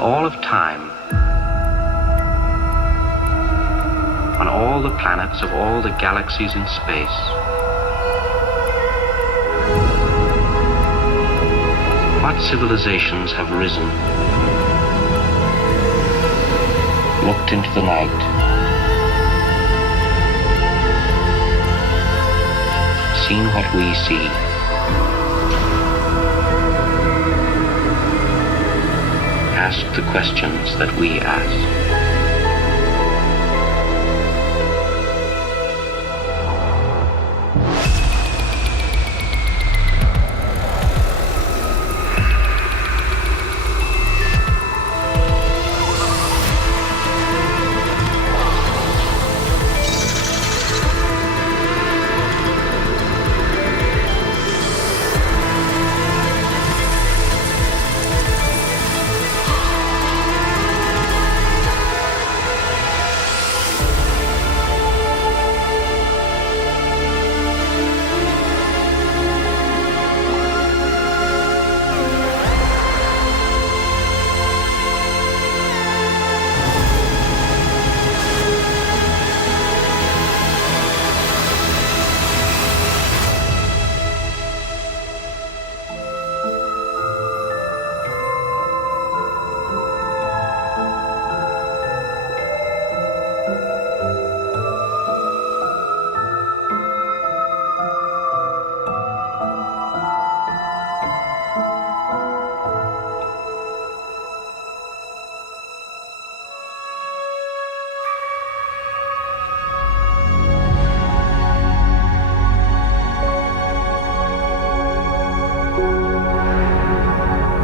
all of time, on all the planets of all the galaxies in space, what civilizations have risen, looked into the night, seen what we see, asked the questions that we ask.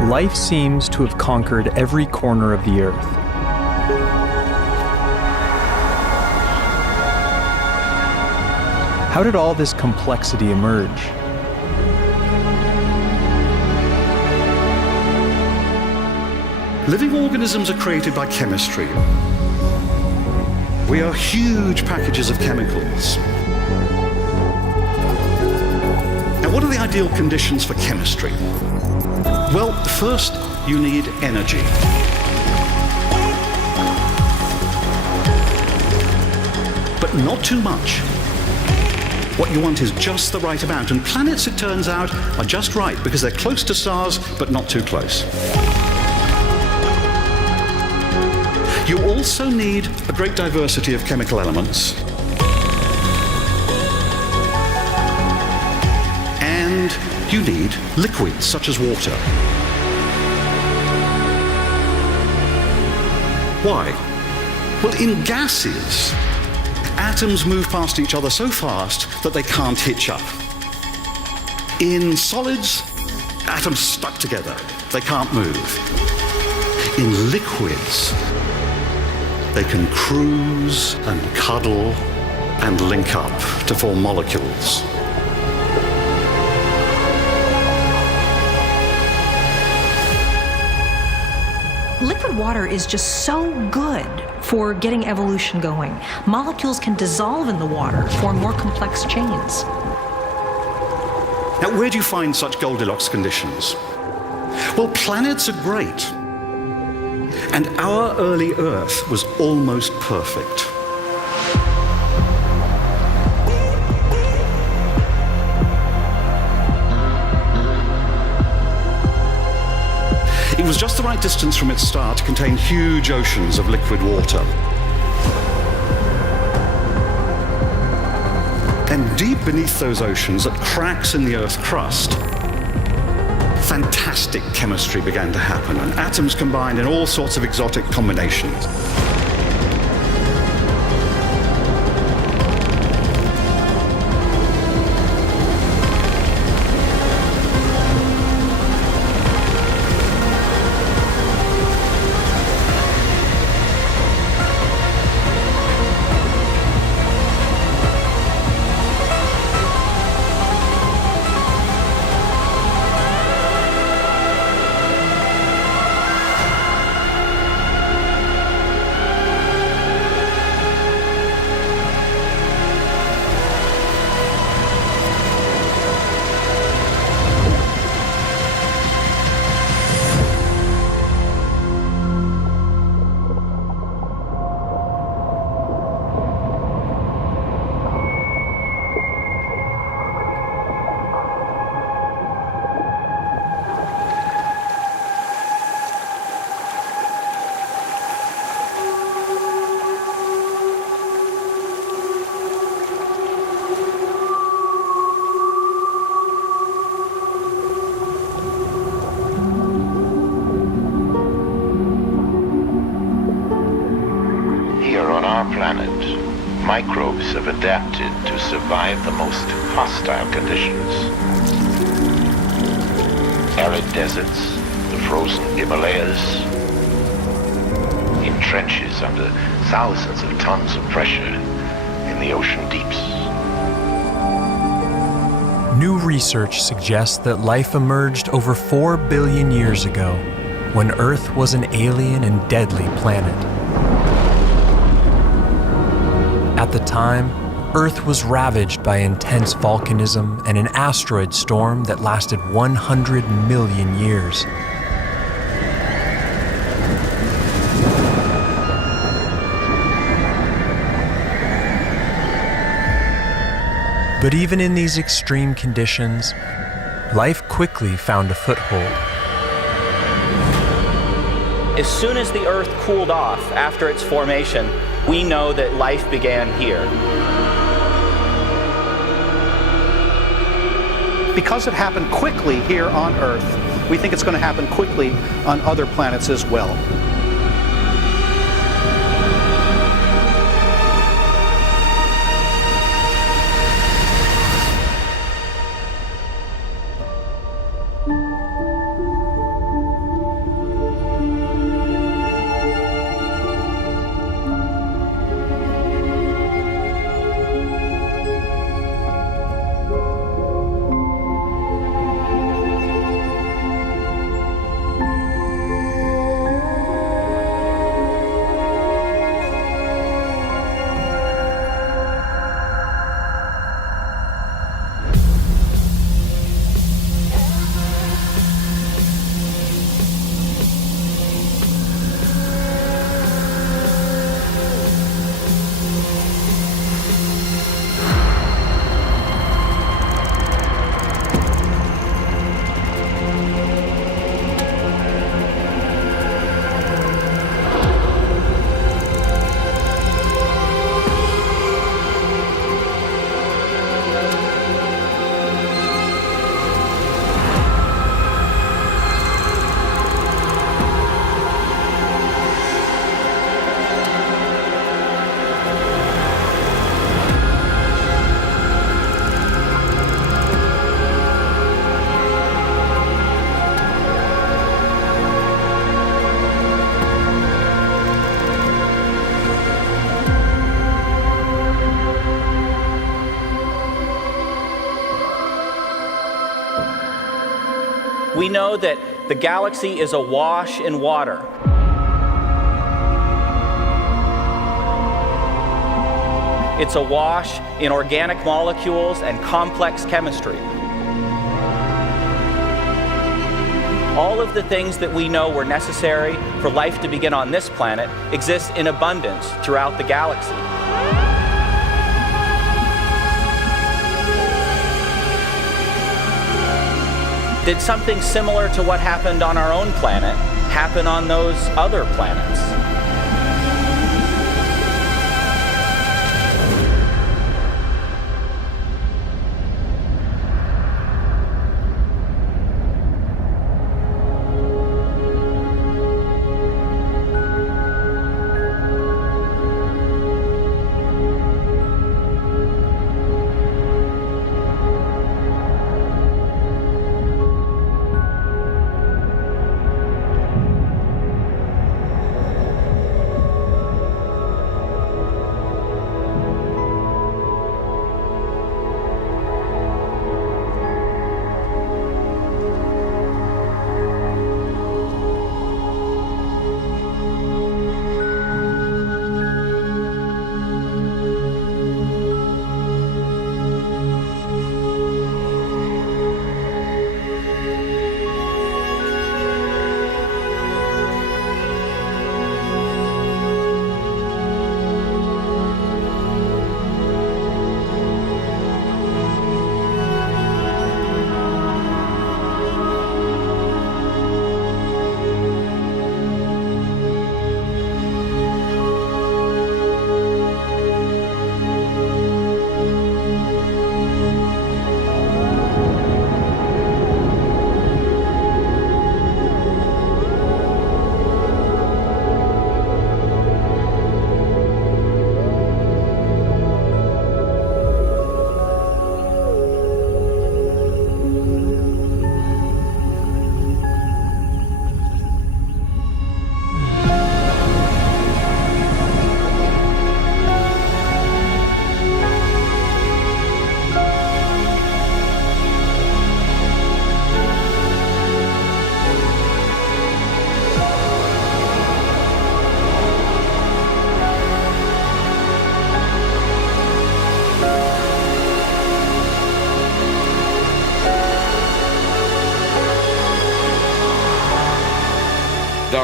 Life seems to have conquered every corner of the Earth. How did all this complexity emerge? Living organisms are created by chemistry. We are huge packages of chemicals. Now, what are the ideal conditions for chemistry? Well, first, you need energy. But not too much. What you want is just the right amount, and planets, it turns out, are just right because they're close to stars, but not too close. You also need a great diversity of chemical elements. And you need liquids, such as water. Why? Well, in gases, atoms move past each other so fast that they can't hitch up. In solids, atoms stuck together. They can't move. In liquids, they can cruise and cuddle and link up to form molecules. Liquid water is just so good for getting evolution going. Molecules can dissolve in the water, form more complex chains. Now, where do you find such Goldilocks conditions? Well, planets are great. And our early Earth was almost perfect. It was just the right distance from its star to contain huge oceans of liquid water. And deep beneath those oceans, at cracks in the Earth's crust, fantastic chemistry began to happen, and atoms combined in all sorts of exotic combinations. our planet, microbes have adapted to survive the most hostile conditions. Arid deserts, the frozen Himalayas, in trenches under thousands of tons of pressure in the ocean deeps. New research suggests that life emerged over 4 billion years ago, when Earth was an alien and deadly planet. At the time, Earth was ravaged by intense volcanism and an asteroid storm that lasted 100 million years. But even in these extreme conditions, life quickly found a foothold. As soon as the Earth cooled off after its formation, we know that life began here. Because it happened quickly here on Earth, we think it's going to happen quickly on other planets as well. We know that the galaxy is awash in water. It's awash in organic molecules and complex chemistry. All of the things that we know were necessary for life to begin on this planet exist in abundance throughout the galaxy. Did something similar to what happened on our own planet happen on those other planets?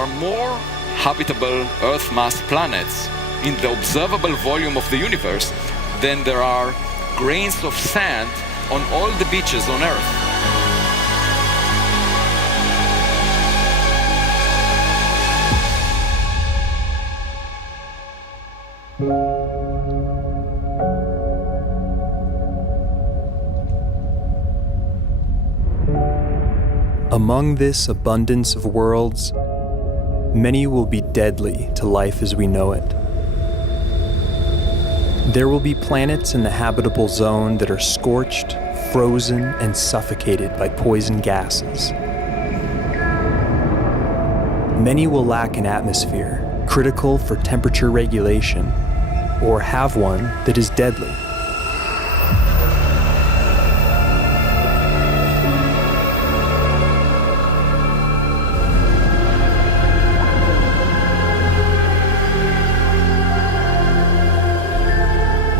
are more habitable Earth-mass planets in the observable volume of the universe than there are grains of sand on all the beaches on Earth. Among this abundance of worlds, many will be deadly to life as we know it. There will be planets in the habitable zone that are scorched, frozen, and suffocated by poison gases. Many will lack an atmosphere, critical for temperature regulation, or have one that is deadly.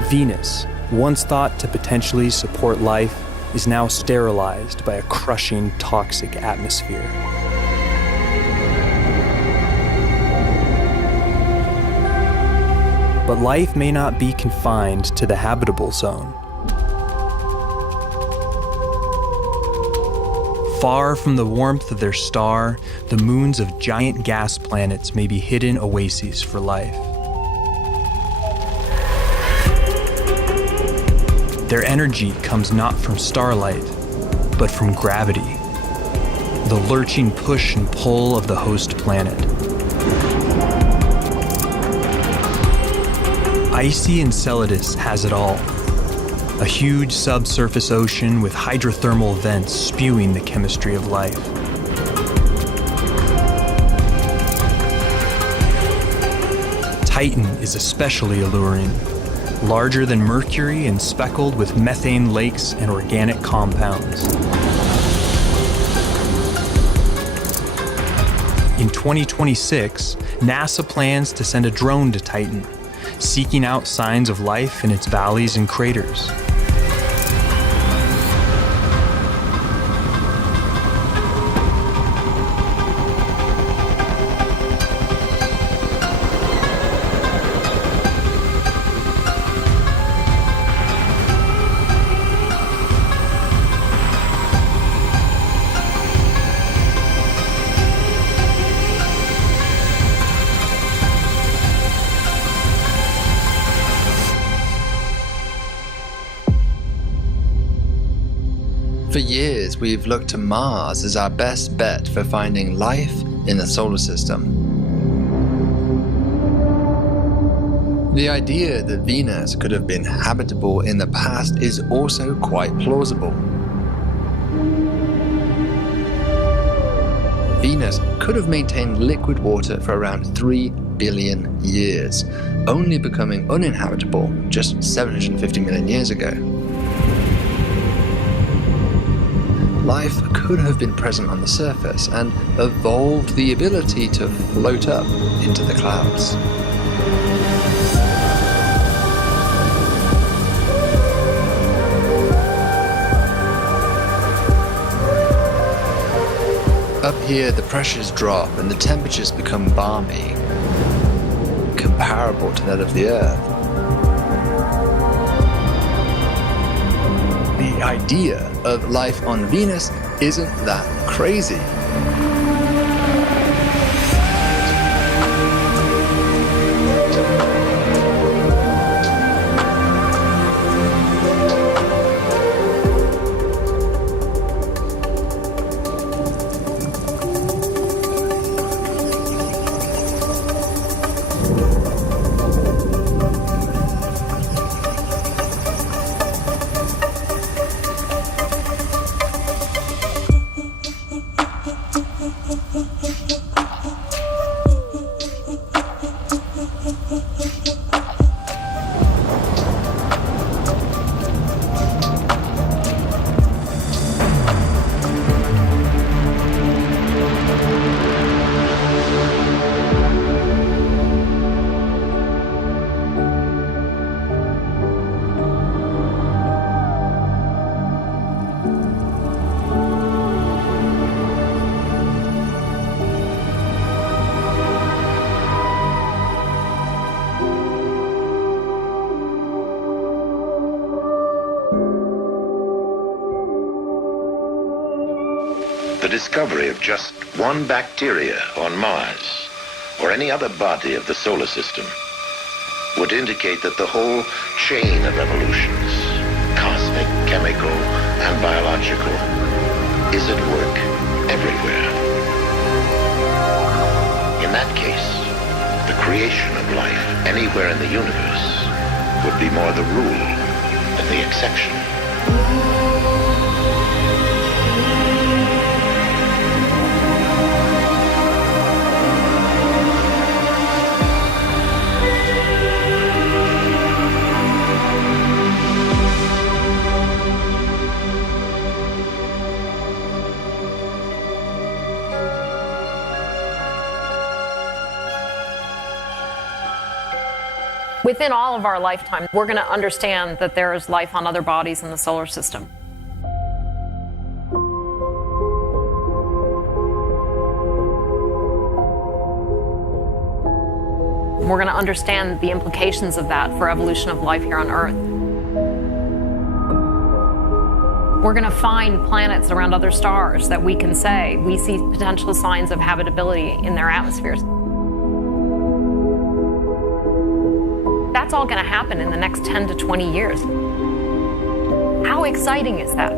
Venus, once thought to potentially support life, is now sterilized by a crushing toxic atmosphere. But life may not be confined to the habitable zone. Far from the warmth of their star, the moons of giant gas planets may be hidden oases for life. Their energy comes not from starlight, but from gravity, the lurching push and pull of the host planet. Icy Enceladus has it all, a huge subsurface ocean with hydrothermal vents spewing the chemistry of life. Titan is especially alluring, larger than Mercury and speckled with methane lakes and organic compounds. In 2026, NASA plans to send a drone to Titan, seeking out signs of life in its valleys and craters. For years, we've looked to Mars as our best bet for finding life in the solar system. The idea that Venus could have been habitable in the past is also quite plausible. Venus could have maintained liquid water for around 3 billion years, only becoming uninhabitable just 750 million years ago. Life could have been present on the surface and evolved the ability to float up into the clouds. Up here, the pressures drop and the temperatures become balmy, comparable to that of the Earth. The idea of life on Venus isn't that crazy. The discovery of just one bacteria on Mars, or any other body of the solar system, would indicate that the whole chain of evolutions, cosmic, chemical, and biological, is at work everywhere. In that case, the creation of life anywhere in the universe would be more the rule than the exception. Within all of our lifetime, we're going to understand that there is life on other bodies in the solar system. We're going to understand the implications of that for evolution of life here on Earth. We're going to find planets around other stars that we can say we see potential signs of habitability in their atmospheres. That's all going to happen in the next 10 to 20 years. How exciting is that?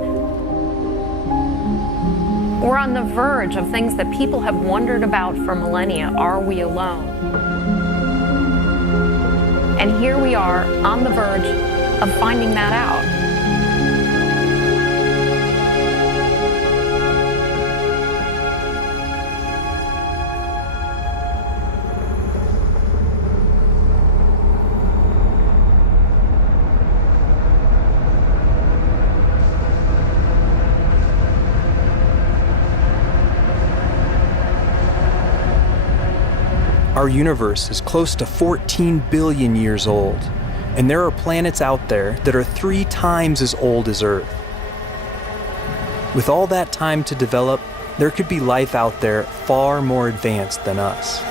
We're on the verge of things that people have wondered about for millennia. Are we alone? And here we are on the verge of finding that out. Our universe is close to 14 billion years old, and there are planets out there that are 3 times as old as Earth. With all that time to develop, there could be life out there far more advanced than us.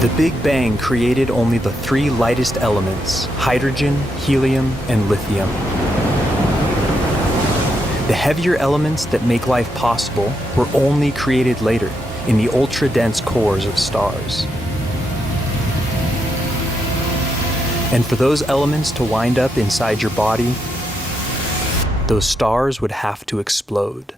The Big Bang created only the 3 lightest elements: hydrogen, helium, and lithium. The heavier elements that make life possible were only created later in the ultra-dense cores of stars. And for those elements to wind up inside your body, those stars would have to explode.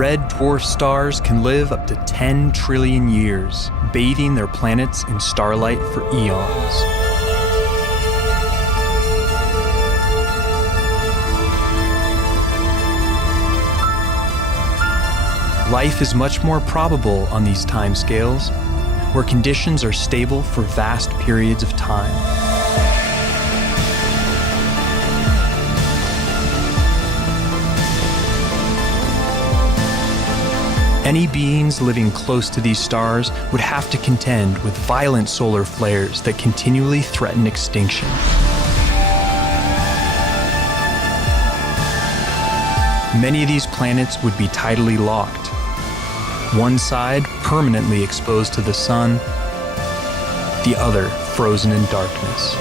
red dwarf stars can live up to 10 trillion years, bathing their planets in starlight for eons. Life is much more probable on these timescales, where conditions are stable for vast periods of time. Any beings living close to these stars would have to contend with violent solar flares that continually threaten extinction. Many of these planets would be tidally locked. One side permanently exposed to the sun, the other frozen in darkness.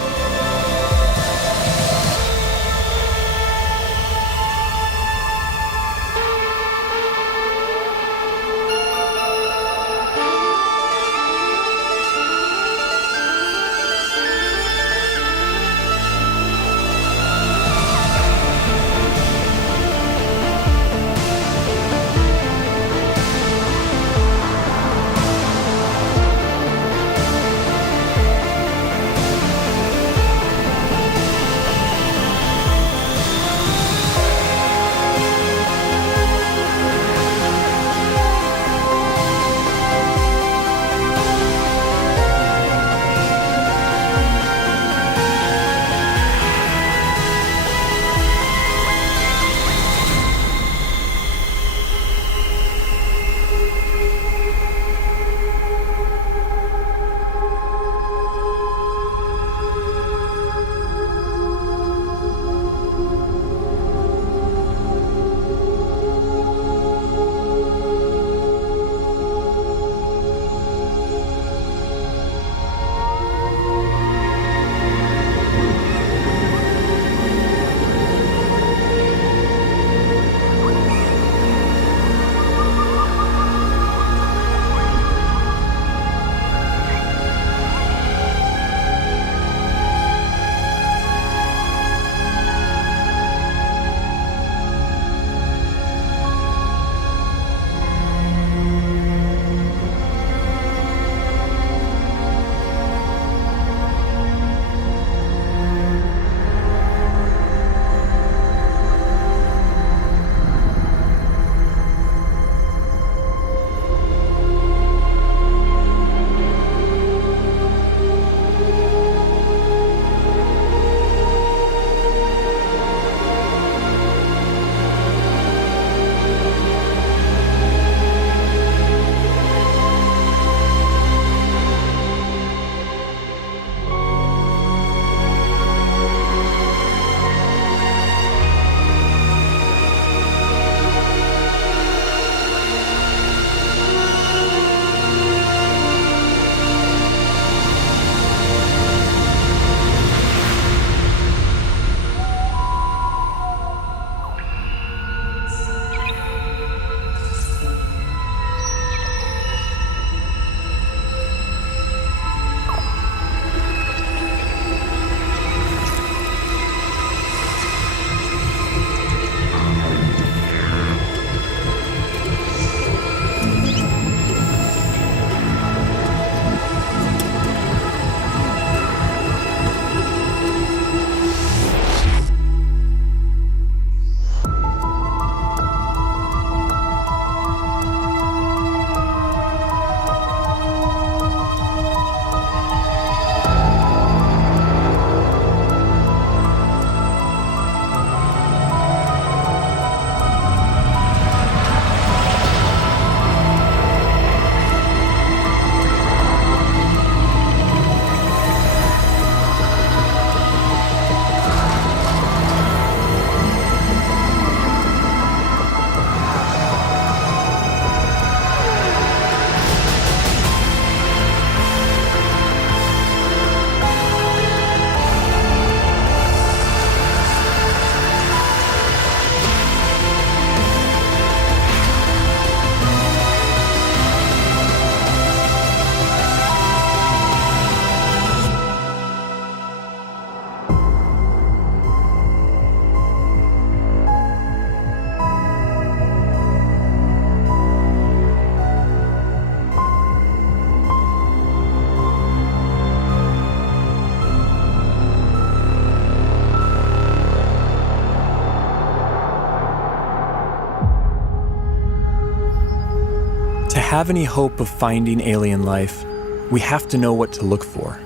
have any hope of finding alien life, we have to know what to look for.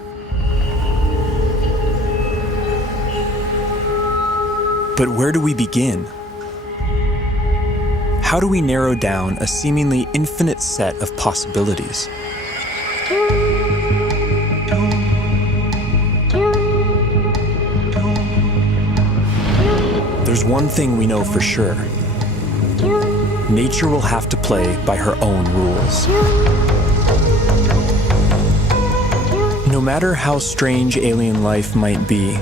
But where do we begin? How do we narrow down a seemingly infinite set of possibilities? There's one thing we know for sure. Nature will have to play by her own rules. No matter how strange alien life might be,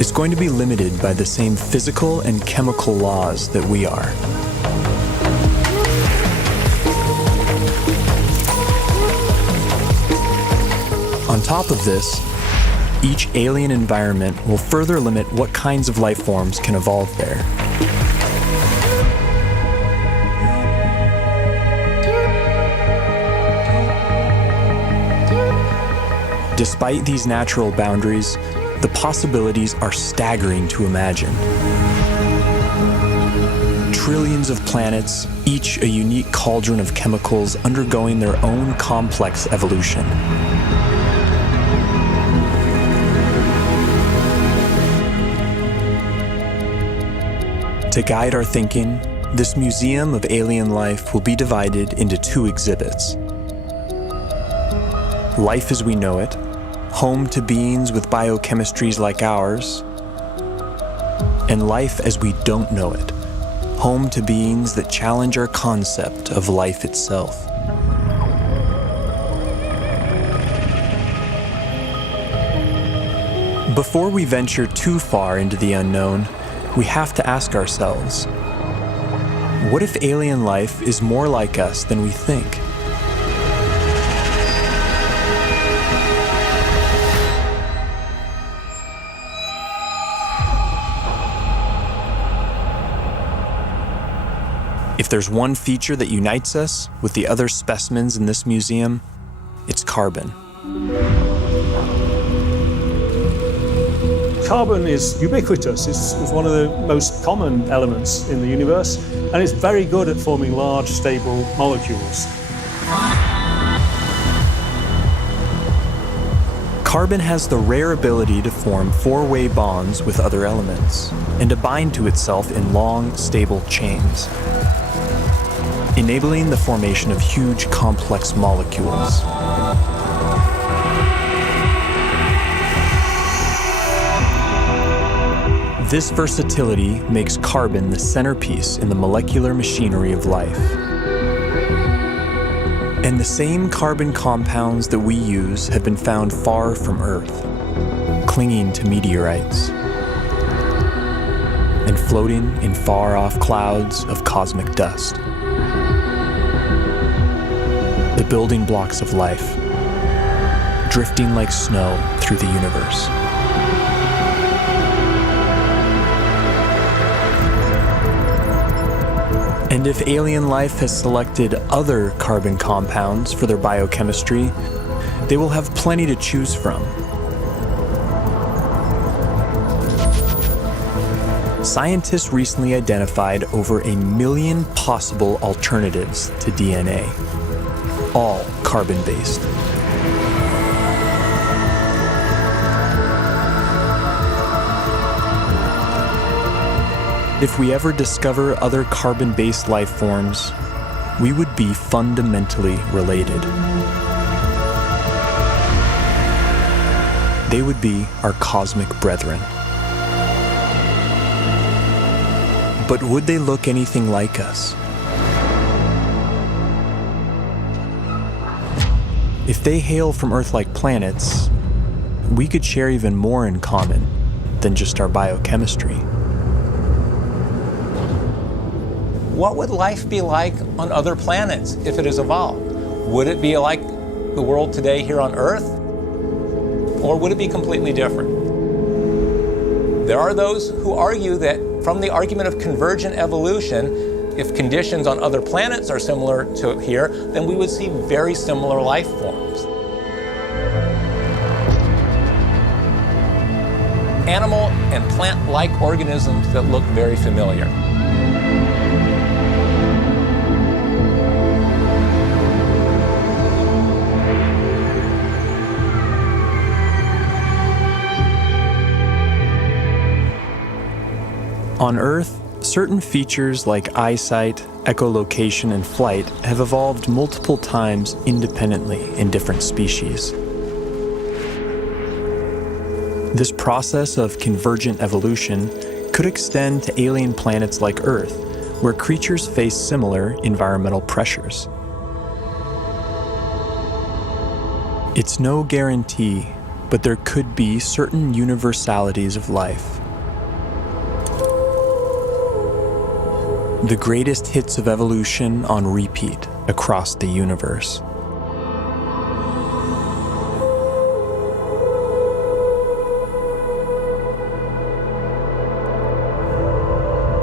it's going to be limited by the same physical and chemical laws that we are. On top of this, each alien environment will further limit what kinds of life forms can evolve there. Despite these natural boundaries, the possibilities are staggering to imagine. Trillions of planets, each a unique cauldron of chemicals undergoing their own complex evolution. To guide our thinking, this museum of alien life will be divided into two exhibits. Life as we know it, home to beings with biochemistries like ours, and life as we don't know it, home to beings that challenge our concept of life itself. Before we venture too far into the unknown, we have to ask ourselves, what if alien life is more like us than we think? If there's one feature that unites us with the other specimens in this museum, it's carbon. Carbon is ubiquitous. It's one of the most common elements in the universe, and it's very good at forming large, stable molecules. Carbon has the rare ability to form four-way bonds with other elements and to bind to itself in long, stable chains, enabling the formation of huge, complex molecules. This versatility makes carbon the centerpiece in the molecular machinery of life. And the same carbon compounds that we use have been found far from Earth, clinging to meteorites, and floating in far-off clouds of cosmic dust. The building blocks of life, drifting like snow through the universe. And if alien life has selected other carbon compounds for their biochemistry, they will have plenty to choose from. Scientists recently identified over 1 million possible alternatives to DNA, all carbon-based. If we ever discover other carbon-based life forms, we would be fundamentally related. They would be our cosmic brethren. But would they look anything like us? If they hail from Earth-like planets, we could share even more in common than just our biochemistry. What would life be like on other planets if it has evolved? Would it be like the world today here on Earth? Or would it be completely different? There are those who argue that from the argument of convergent evolution, if conditions on other planets are similar to here, then we would see very similar life forms. Animal and plant-like organisms that look very familiar. On Earth, certain features like eyesight, echolocation, and flight have evolved multiple times independently in different species. This process of convergent evolution could extend to alien planets like Earth, where creatures face similar environmental pressures. It's no guarantee, but there could be certain universalities of life. The greatest hits of evolution on repeat across the universe.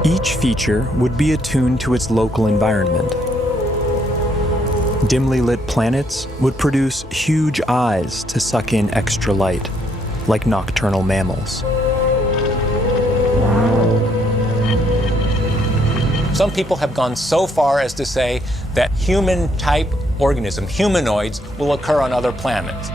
Each feature would be attuned to its local environment. Dimly lit planets would produce huge eyes to suck in extra light, like nocturnal mammals. Some people have gone so far as to say that human-type organisms, humanoids, will occur on other planets.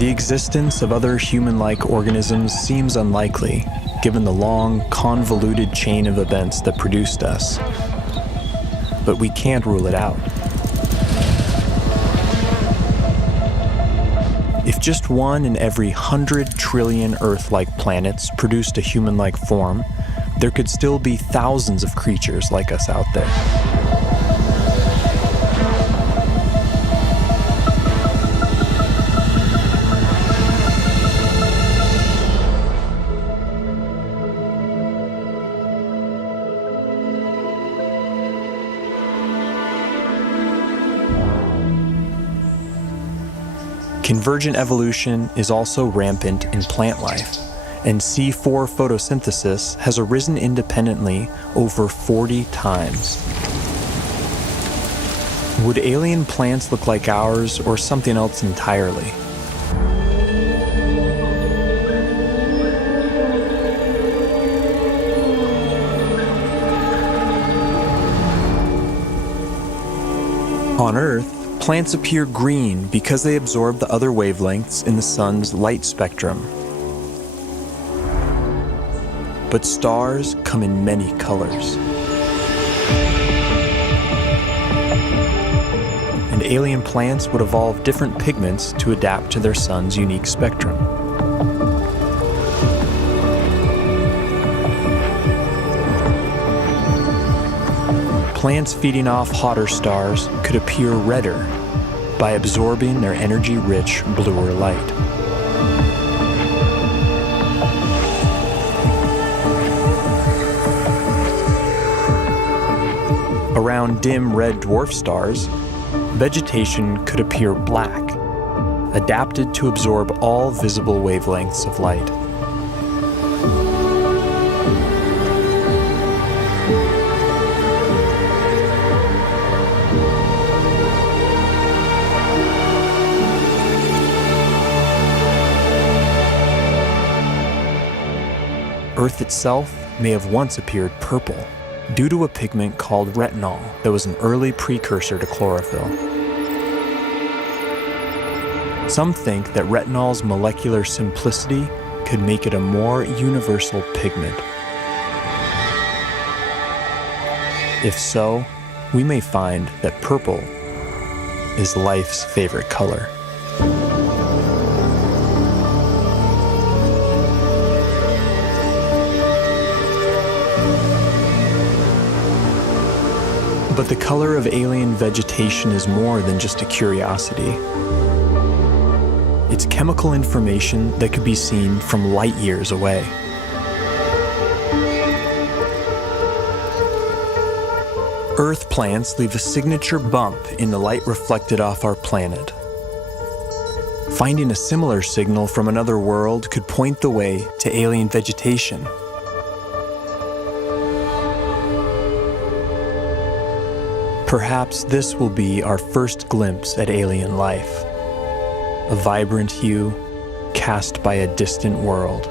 The existence of other human-like organisms seems unlikely, given the long, convoluted chain of events that produced us. But we can't rule it out. If just one in every 100 trillion Earth-like planets produced a human-like form, there could still be thousands of creatures like us out there. Convergent evolution is also rampant in plant life, and C4 photosynthesis has arisen independently over 40 times. Would alien plants look like ours or something else entirely? On Earth, plants appear green because they absorb the other wavelengths in the sun's light spectrum. But stars come in many colors. And alien plants would evolve different pigments to adapt to their sun's unique spectrum. Plants feeding off hotter stars could appear redder by absorbing their energy-rich bluer light. Around dim red dwarf stars, vegetation could appear black, adapted to absorb all visible wavelengths of light. Earth itself may have once appeared purple due to a pigment called retinol that was an early precursor to chlorophyll. Some think that retinol's molecular simplicity could make it a more universal pigment. If so, we may find that purple is life's favorite color. But the color of alien vegetation is more than just a curiosity. It's chemical information that could be seen from light years away. Earth plants leave a signature bump in the light reflected off our planet. Finding a similar signal from another world could point the way to alien vegetation. Perhaps this will be our first glimpse at alien life, a vibrant hue cast by a distant world.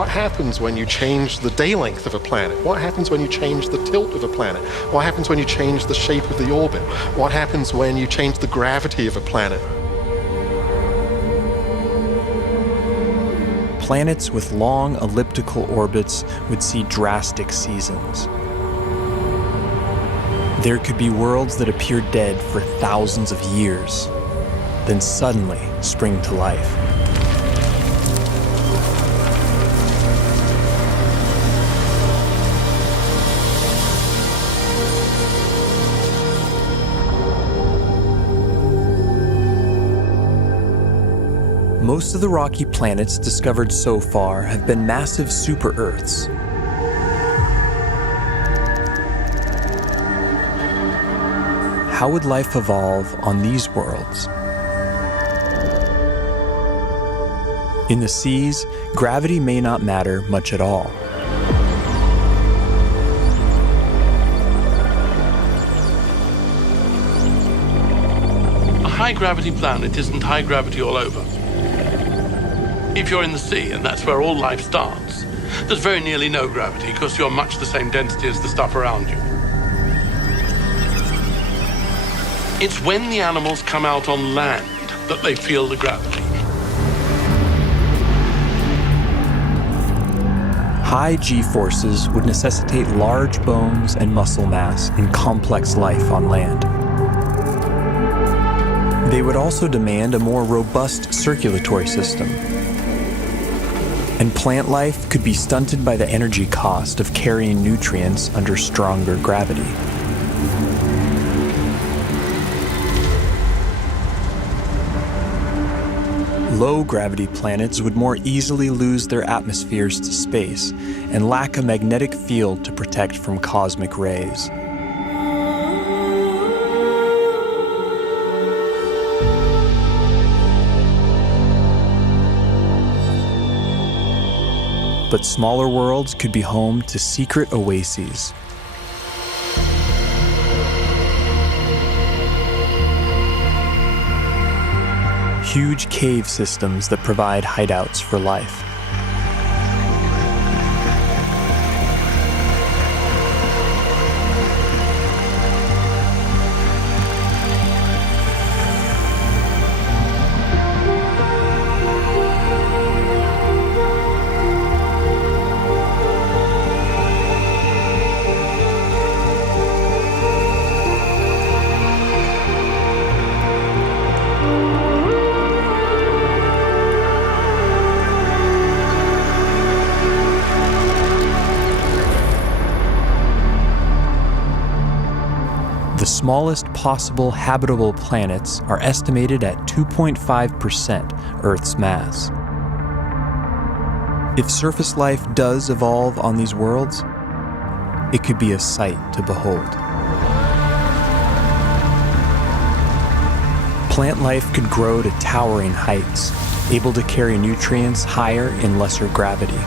What happens when you change the day length of a planet? What happens when you change the tilt of a planet? What happens when you change the shape of the orbit? What happens when you change the gravity of a planet? Planets with long elliptical orbits would see drastic seasons. There could be worlds that appear dead for thousands of years, then suddenly spring to life. Most of the rocky planets discovered so far have been massive super-Earths. How would life evolve on these worlds? In the seas, gravity may not matter much at all. A high-gravity planet isn't high gravity all over. If you're in the sea, and that's where all life starts, there's very nearly no gravity because you're much the same density as the stuff around you. It's when the animals come out on land that they feel the gravity. High G-forces would necessitate large bones and muscle mass and complex life on land. They would also demand a more robust circulatory system. And plant life could be stunted by the energy cost of carrying nutrients under stronger gravity. Low-gravity planets would more easily lose their atmospheres to space and lack a magnetic field to protect from cosmic rays. But smaller worlds could be home to secret oases. Huge cave systems that provide hideouts for life. The smallest possible habitable planets are estimated at 2.5% Earth's mass. If surface life does evolve on these worlds, it could be a sight to behold. Plant life could grow to towering heights, able to carry nutrients higher in lesser gravity.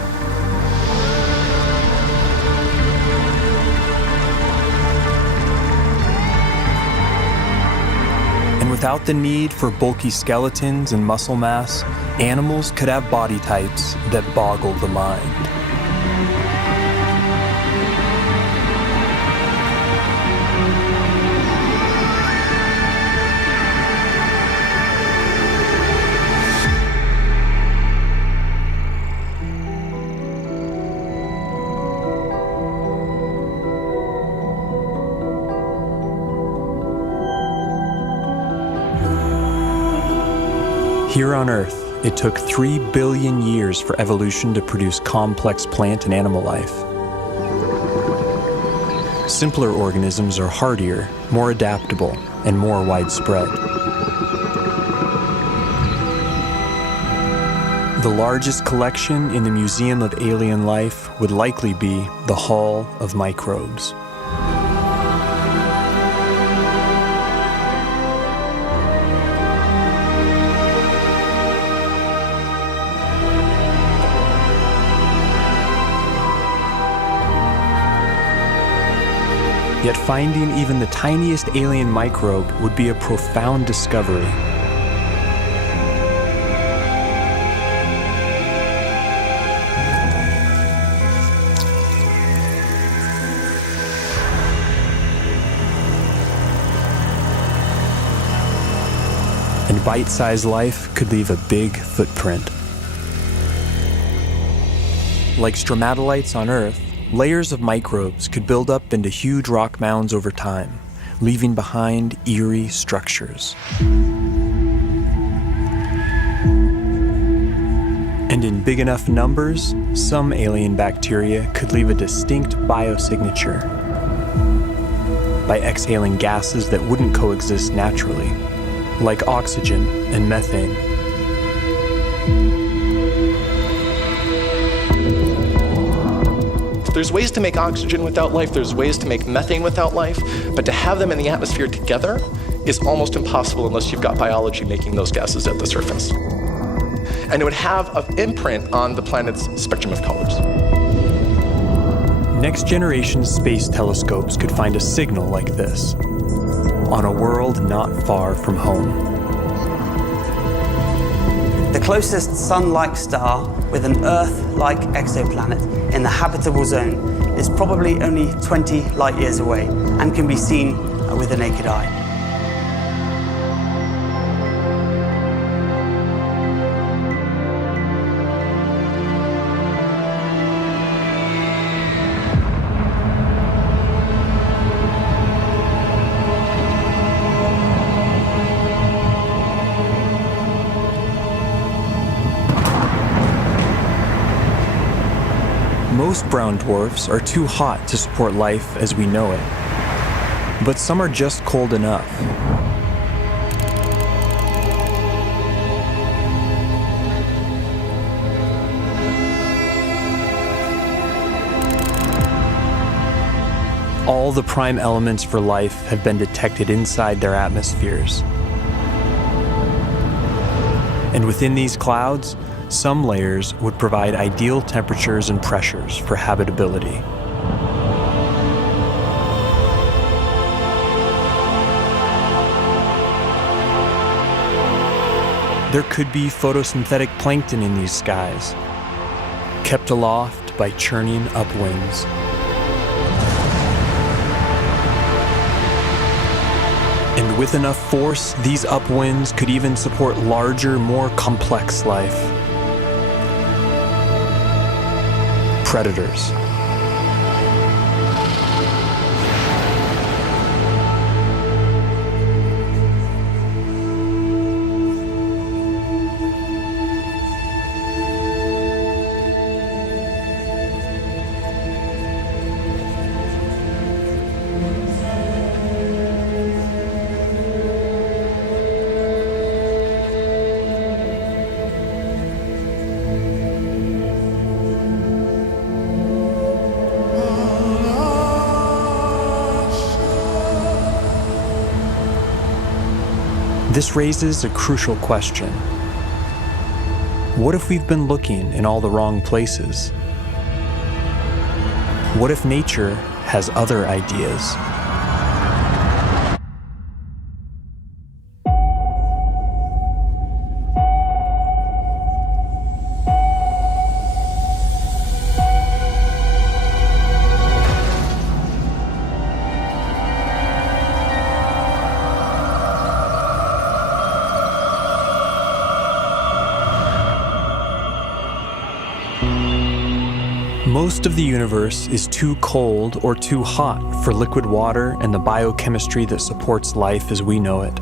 Without the need for bulky skeletons and muscle mass, animals could have body types that boggle the mind. Here on Earth, it took 3 billion years for evolution to produce complex plant and animal life. Simpler organisms are hardier, more adaptable, and more widespread. The largest collection in the Museum of Alien Life would likely be the Hall of Microbes. Yet finding even the tiniest alien microbe would be a profound discovery. bite-sized life could leave a big footprint. Like stromatolites on Earth, layers of microbes could build up into huge rock mounds over time, leaving behind eerie structures. And in big enough numbers, some alien bacteria could leave a distinct biosignature by exhaling gases that wouldn't coexist naturally, like oxygen and methane. There's ways to make oxygen without life, there's ways to make methane without life, but to have them in the atmosphere together is almost impossible unless you've got biology making those gases at the surface. And it would have an imprint on the planet's spectrum of colors. Next-generation space telescopes could find a signal like this on a world not far from home. The closest Sun-like star with an Earth-like exoplanet in the habitable zone is probably only 20 light-years away and can be seen with the naked eye. Most brown dwarfs are too hot to support life as we know it, but some are just cold enough. All the prime elements for life have been detected inside their atmospheres. And within these clouds, some layers would provide ideal temperatures and pressures for habitability. There could be photosynthetic plankton in these skies, kept aloft by churning upwinds. And with enough force, these upwinds could even support larger, more complex life. Predators. This raises a crucial question. What if we've been looking in all the wrong places? What if nature has other ideas? Most of the universe is too cold or too hot for liquid water and the biochemistry that supports life as we know it.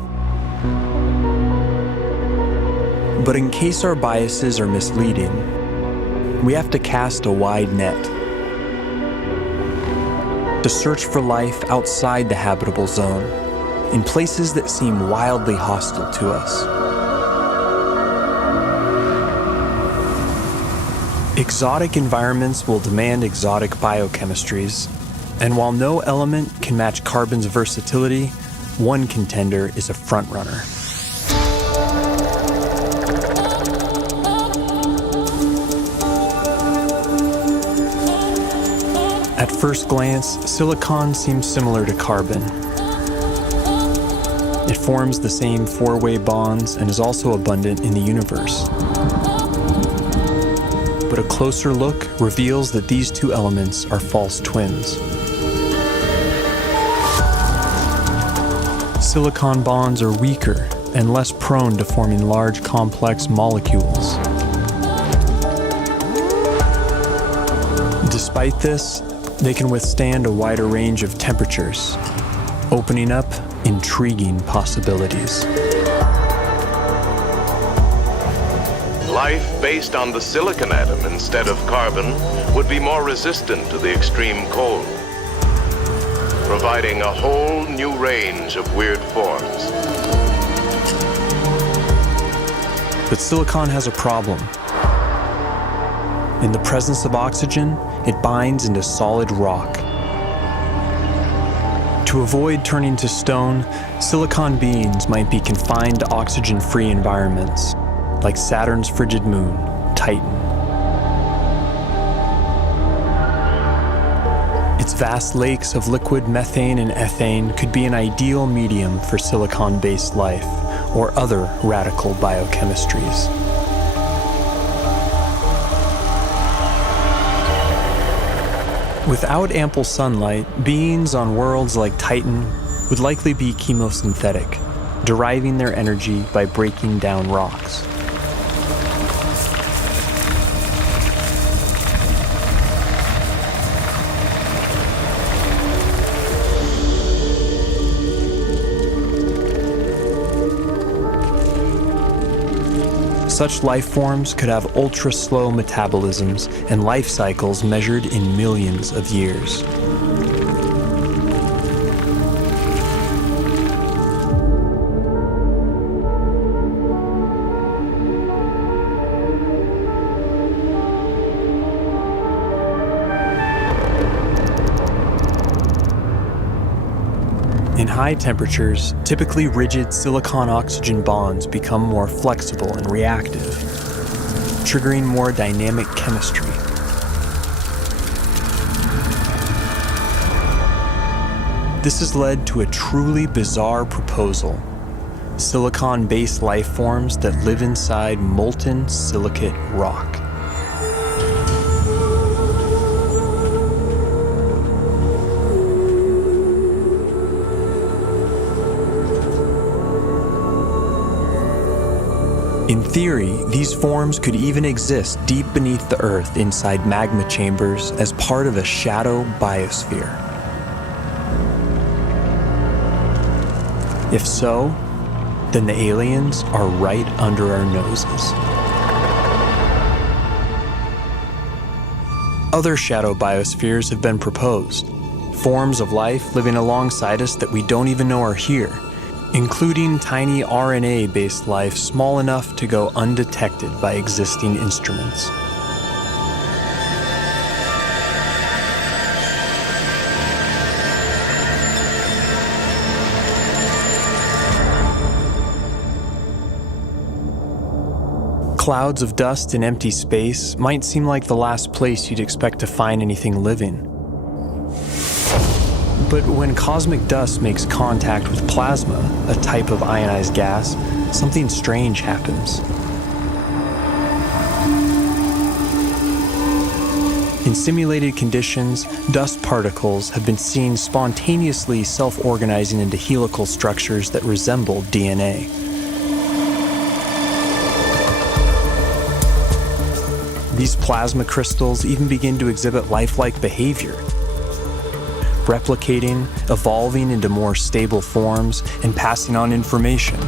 But in case our biases are misleading, we have to cast a wide net to search for life outside the habitable zone, in places that seem wildly hostile to us. Exotic environments will demand exotic biochemistries, and while no element can match carbon's versatility, one contender is a frontrunner. At first glance, silicon seems similar to carbon. It forms the same four-way bonds and is also abundant in the universe. But a closer look reveals that these two elements are false twins. Silicon bonds are weaker and less prone to forming large, complex molecules. Despite this, they can withstand a wider range of temperatures, opening up intriguing possibilities. Life based on the silicon atom instead of carbon would be more resistant to the extreme cold, providing a whole new range of weird forms. But silicon has a problem. In the presence of oxygen, it binds into solid rock. To avoid turning to stone, silicon beings might be confined to oxygen-free environments, like Saturn's frigid moon, Titan. Its vast lakes of liquid methane and ethane could be an ideal medium for silicon-based life or other radical biochemistries. Without ample sunlight, beings on worlds like Titan would likely be chemosynthetic, deriving their energy by breaking down rocks. Such life forms could have ultra-slow metabolisms and life cycles measured in millions of years. In high temperatures, typically rigid silicon-oxygen bonds become more flexible and reactive, triggering more dynamic chemistry. This has led to a truly bizarre proposal: silicon-based life forms that live inside molten silicate rock. In theory, these forms could even exist deep beneath the Earth inside magma chambers as part of a shadow biosphere. If so, then the aliens are right under our noses. Other shadow biospheres have been proposed, forms of life living alongside us that we don't even know are here, including tiny RNA-based life small enough to go undetected by existing instruments. Clouds of dust in empty space might seem like the last place you'd expect to find anything living. But when cosmic dust makes contact with plasma, a type of ionized gas, something strange happens. In simulated conditions, dust particles have been seen spontaneously self-organizing into helical structures that resemble DNA. These plasma crystals even begin to exhibit lifelike behavior, replicating, evolving into more stable forms, and passing on information.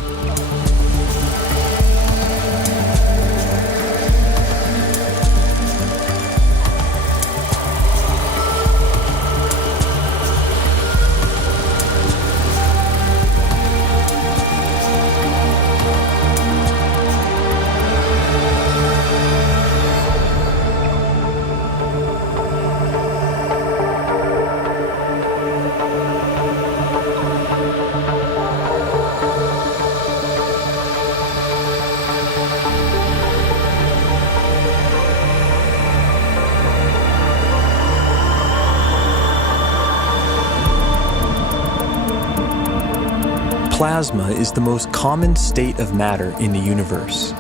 Plasma is the most common state of matter in the universe.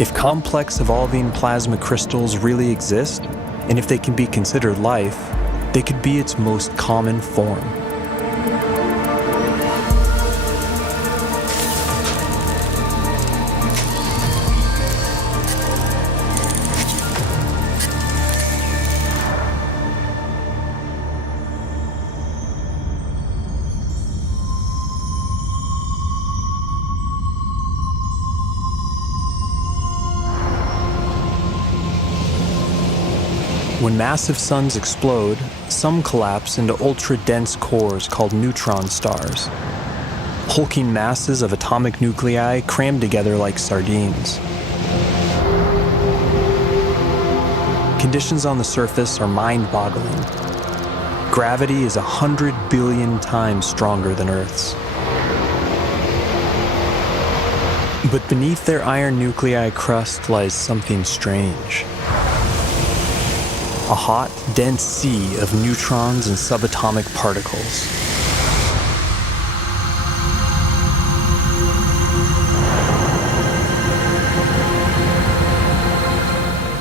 If complex evolving plasma crystals really exist, and if they can be considered life, they could be its most common form. When massive suns explode, some collapse into ultra-dense cores called neutron stars. Hulking masses of atomic nuclei crammed together like sardines. Conditions on the surface are mind-boggling. Gravity is 100 billion times stronger than Earth's. But beneath their iron nuclei crust lies something strange. A hot, dense sea of neutrons and subatomic particles.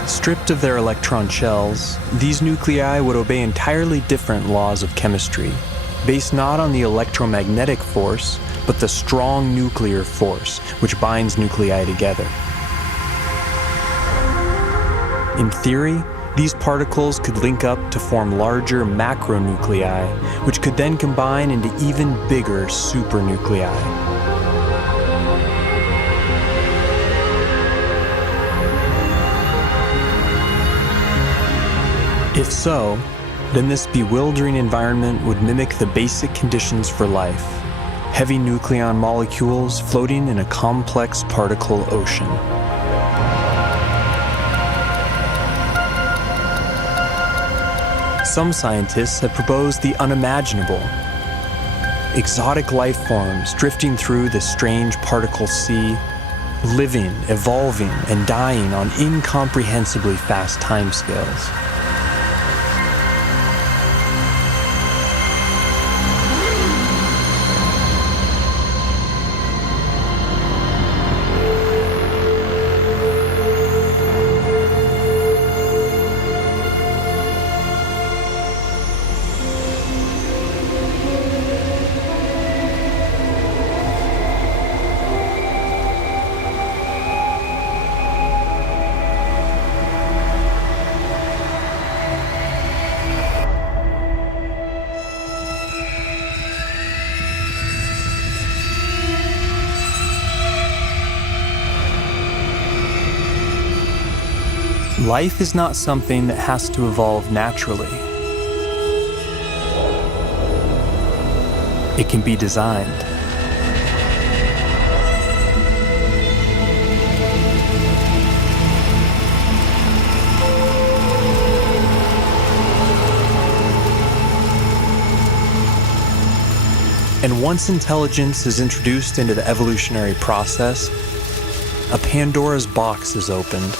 Stripped of their electron shells, these nuclei would obey entirely different laws of chemistry, based not on the electromagnetic force, but the strong nuclear force which binds nuclei together. In theory, these particles could link up to form larger macronuclei, which could then combine into even bigger supernuclei. If so, then this bewildering environment would mimic the basic conditions for life: heavy nucleon molecules floating in a complex particle ocean. Some scientists have proposed the unimaginable: exotic life forms drifting through the strange particle sea, living, evolving, and dying on incomprehensibly fast timescales. Life is not something that has to evolve naturally. It can be designed. And once intelligence is introduced into the evolutionary process, a Pandora's box is opened.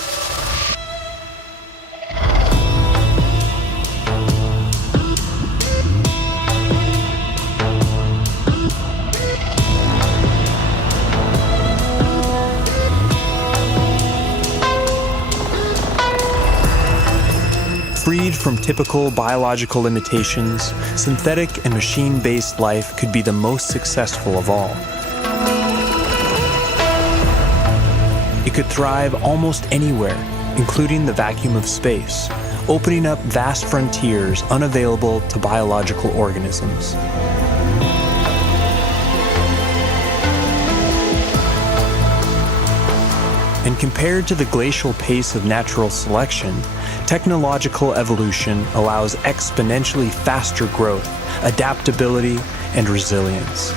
Freed from typical biological limitations, synthetic and machine-based life could be the most successful of all. It could thrive almost anywhere, including the vacuum of space, opening up vast frontiers unavailable to biological organisms. And compared to the glacial pace of natural selection, technological evolution allows exponentially faster growth, adaptability, and resilience.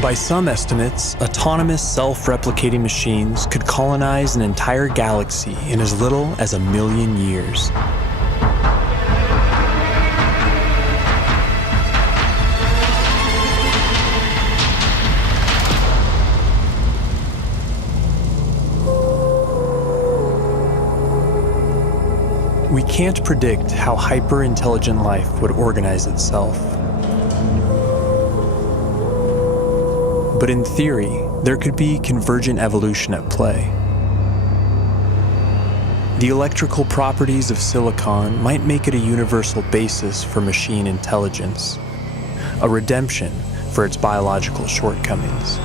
By some estimates, autonomous self-replicating machines could colonize an entire galaxy in as little as 1 million years. We can't predict how hyper-intelligent life would organize itself. But in theory, there could be convergent evolution at play. The electrical properties of silicon might make it a universal basis for machine intelligence, a redemption for its biological shortcomings.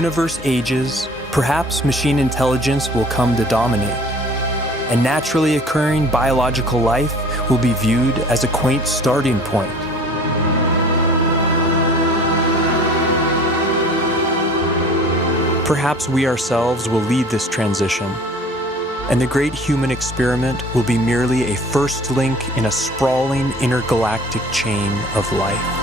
universe ages, perhaps machine intelligence will come to dominate, and naturally occurring biological life will be viewed as a quaint starting point. Perhaps we ourselves will lead this transition, and the great human experiment will be merely a first link in a sprawling intergalactic chain of life.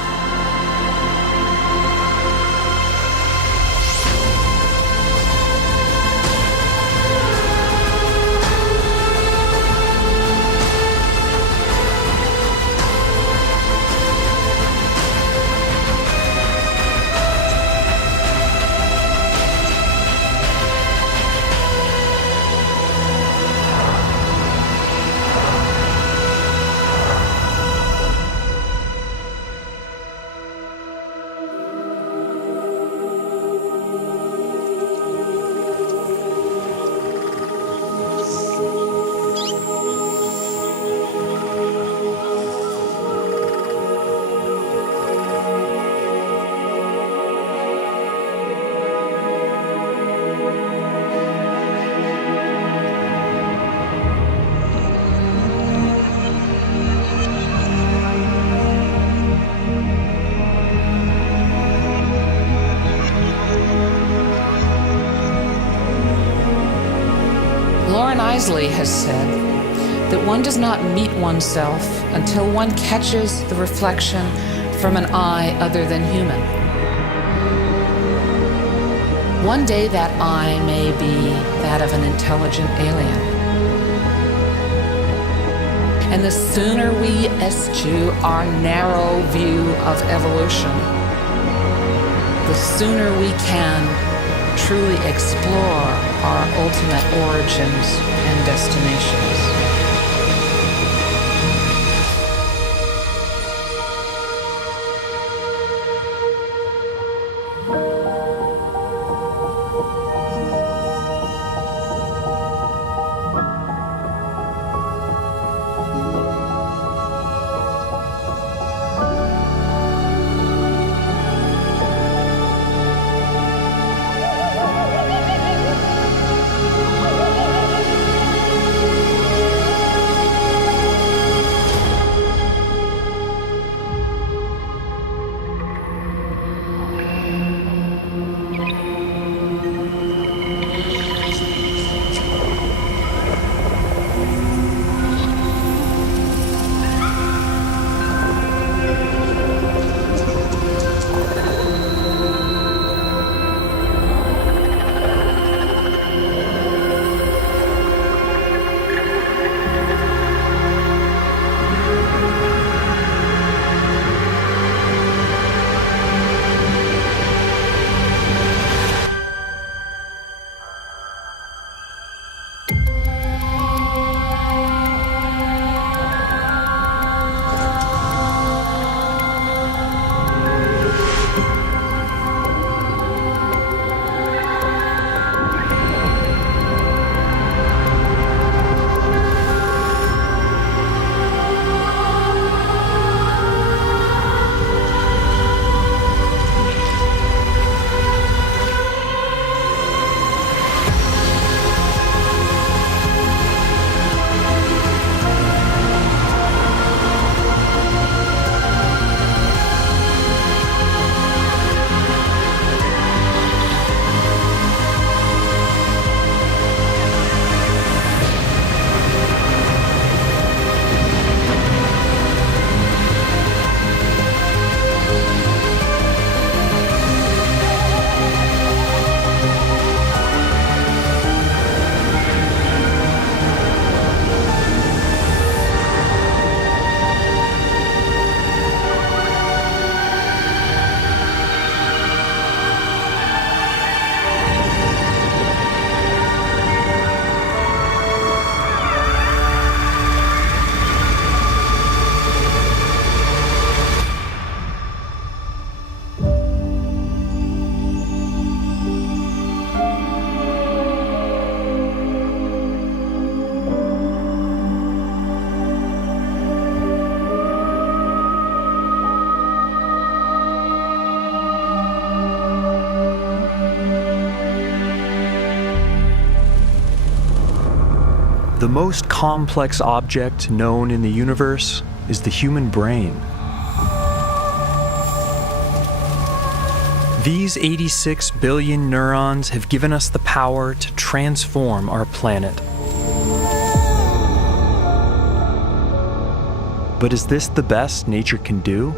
Has said that one does not meet oneself until one catches the reflection from an eye other than human. One day that eye may be that of an intelligent alien. And the sooner we eschew our narrow view of evolution, the sooner we can truly explore our ultimate origins and destinations. The most complex object known in the universe is the human brain. These 86 billion neurons have given us the power to transform our planet. But is this the best nature can do?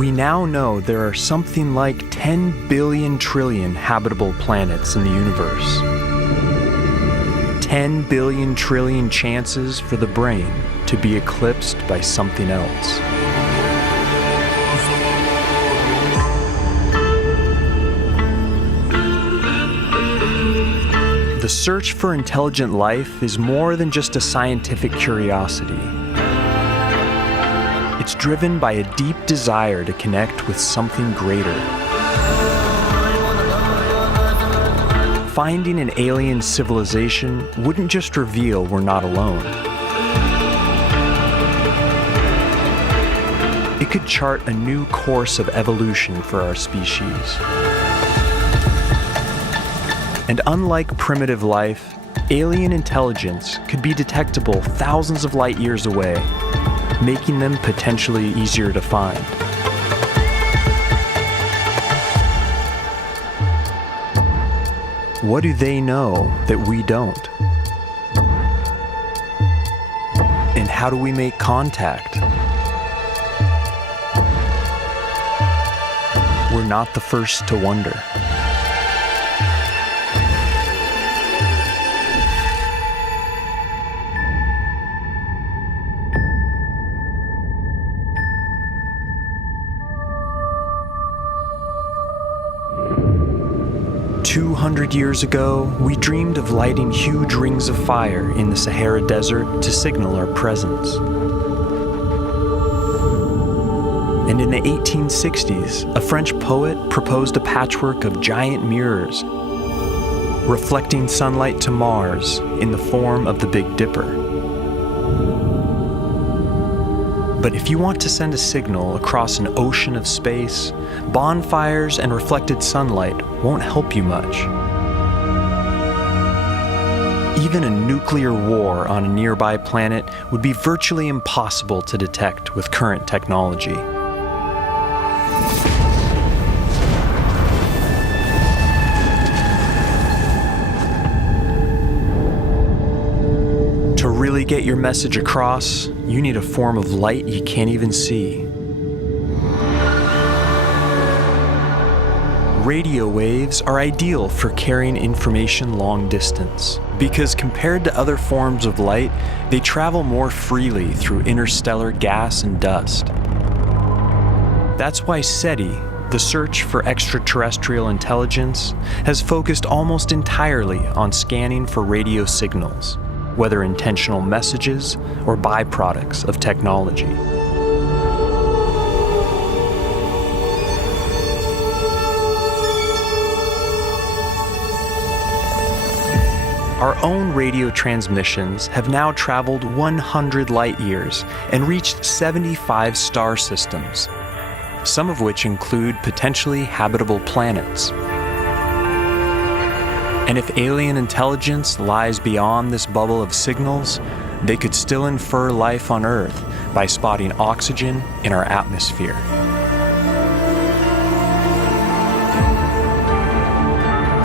We now know there are something like 10 billion trillion habitable planets in the universe. 10 billion trillion chances for the brain to be eclipsed by something else. The search for intelligent life is more than just a scientific curiosity. It's driven by a deep desire to connect with something greater. Finding an alien civilization wouldn't just reveal we're not alone. It could chart a new course of evolution for our species. And unlike primitive life, alien intelligence could be detectable thousands of light years away, making them potentially easier to find. What do they know that we don't? And how do we make contact? We're not the first to wonder. Years ago, we dreamed of lighting huge rings of fire in the Sahara Desert to signal our presence. And in the 1860s, a French poet proposed a patchwork of giant mirrors reflecting sunlight to Mars in the form of the Big Dipper. But if you want to send a signal across an ocean of space, bonfires and reflected sunlight won't help you much. Even a nuclear war on a nearby planet would be virtually impossible to detect with current technology. To really get your message across, you need a form of light you can't even see. Radio waves are ideal for carrying information long distance because compared to other forms of light, they travel more freely through interstellar gas and dust. That's why SETI, the search for extraterrestrial intelligence, has focused almost entirely on scanning for radio signals, whether intentional messages or byproducts of technology. Our own radio transmissions have now traveled 100 light years and reached 75 star systems, some of which include potentially habitable planets. And if alien intelligence lies beyond this bubble of signals, they could still infer life on Earth by spotting oxygen in our atmosphere.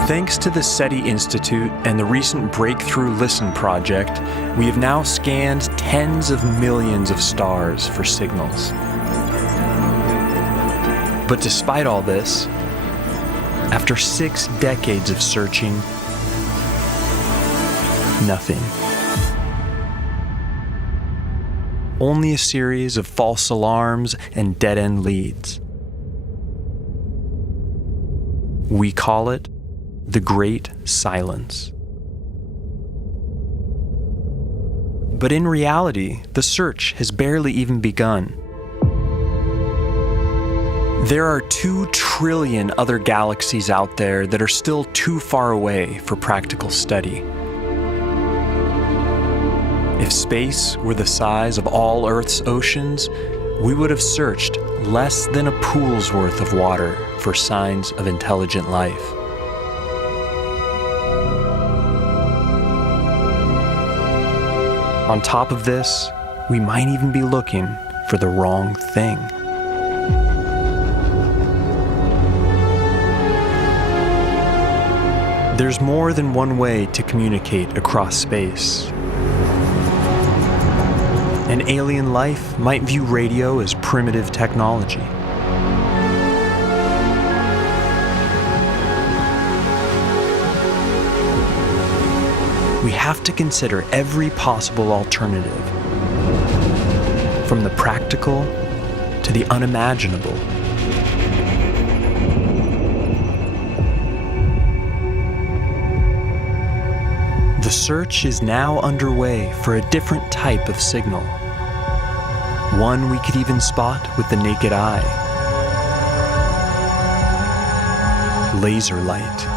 Thanks to the SETI Institute and the recent Breakthrough Listen project, we have now scanned tens of millions of stars for signals. But despite all this, after 6 decades of searching, nothing. Only a series of false alarms and dead-end leads. We call it the Great Silence. But in reality, the search has barely even begun. There are 2 trillion other galaxies out there that are still too far away for practical study. If space were the size of all Earth's oceans, we would have searched less than a pool's worth of water for signs of intelligent life. On top of this, we might even be looking for the wrong thing. There's more than one way to communicate across space. An alien life might view radio as primitive technology. We have to consider every possible alternative, from the practical to the unimaginable. The search is now underway for a different type of signal, one we could even spot with the naked eye: laser light.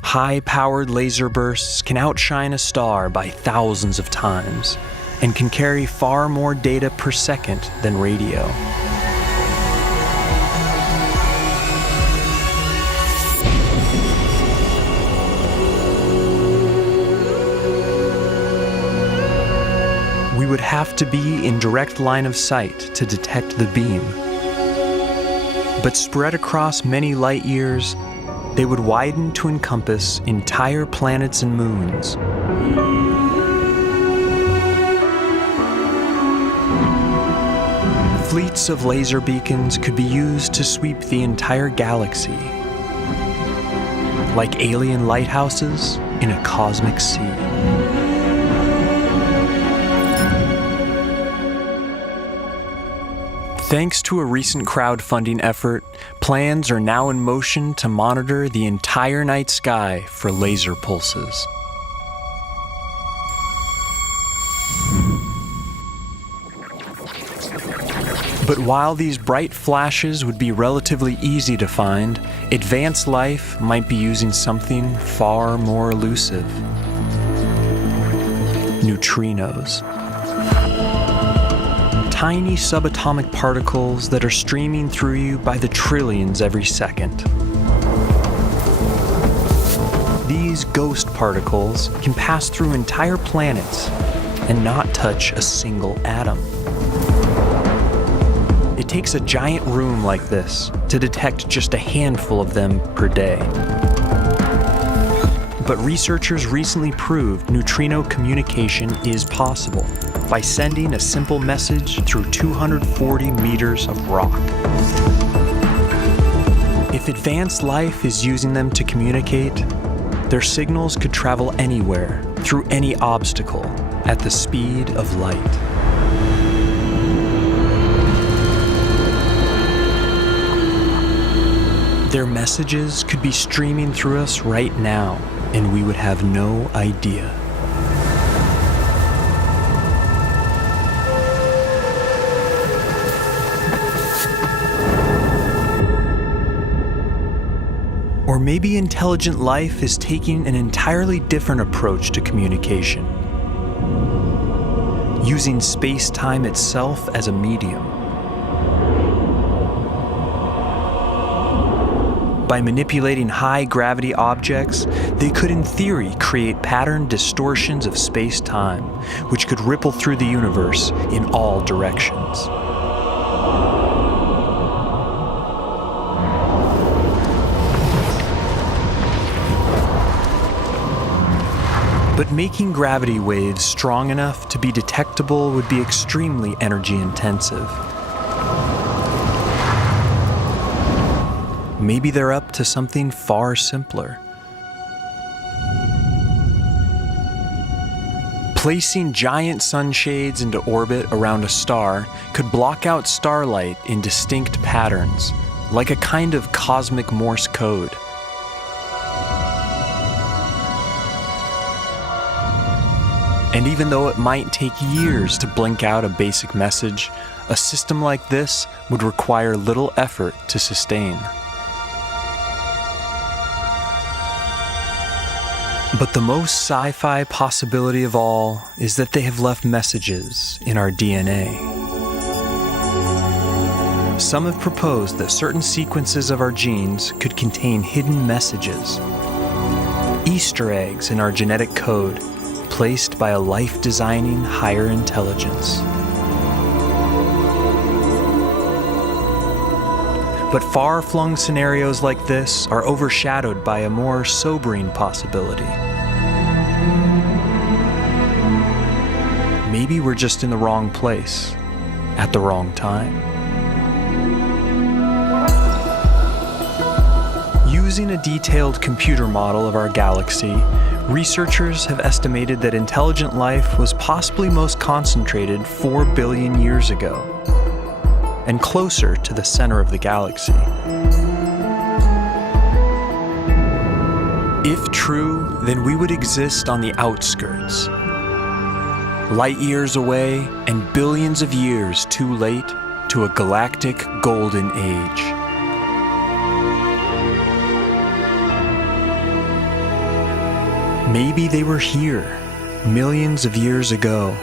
High-powered laser bursts can outshine a star by thousands of times and can carry far more data per second than radio. We would have to be in direct line of sight to detect the beam. But spread across many light years, they would widen to encompass entire planets and moons. Fleets of laser beacons could be used to sweep the entire galaxy, like alien lighthouses in a cosmic sea. Thanks to a recent crowdfunding effort, plans are now in motion to monitor the entire night sky for laser pulses. But while these bright flashes would be relatively easy to find, advanced life might be using something far more elusive: neutrinos. Tiny subatomic particles that are streaming through you by the trillions every second. These ghost particles can pass through entire planets and not touch a single atom. It takes a giant room like this to detect just a handful of them per day. But researchers recently proved neutrino communication is possible by sending a simple message through 240 meters of rock. If advanced life is using them to communicate, their signals could travel anywhere, through any obstacle, at the speed of light. Their messages could be streaming through us right now, and we would have no idea. Or maybe intelligent life is taking an entirely different approach to communication, using space-time itself as a medium. By manipulating high-gravity objects, they could in theory create pattern distortions of space-time, which could ripple through the universe in all directions. But making gravity waves strong enough to be detectable would be extremely energy-intensive. Maybe they're up to something far simpler. Placing giant sunshades into orbit around a star could block out starlight in distinct patterns, like a kind of cosmic Morse code. And even though it might take years to blink out a basic message, a system like this would require little effort to sustain. But the most sci-fi possibility of all is that they have left messages in our DNA. Some have proposed that certain sequences of our genes could contain hidden messages, Easter eggs in our genetic code, placed by a life-designing higher intelligence. But far-flung scenarios like this are overshadowed by a more sobering possibility. Maybe we're just in the wrong place, at the wrong time. Using a detailed computer model of our galaxy, researchers have estimated that intelligent life was possibly most concentrated 4 billion years ago, and closer to the center of the galaxy. If true, then we would exist on the outskirts, light years away and billions of years too late to a galactic golden age. Maybe they were here millions of years ago,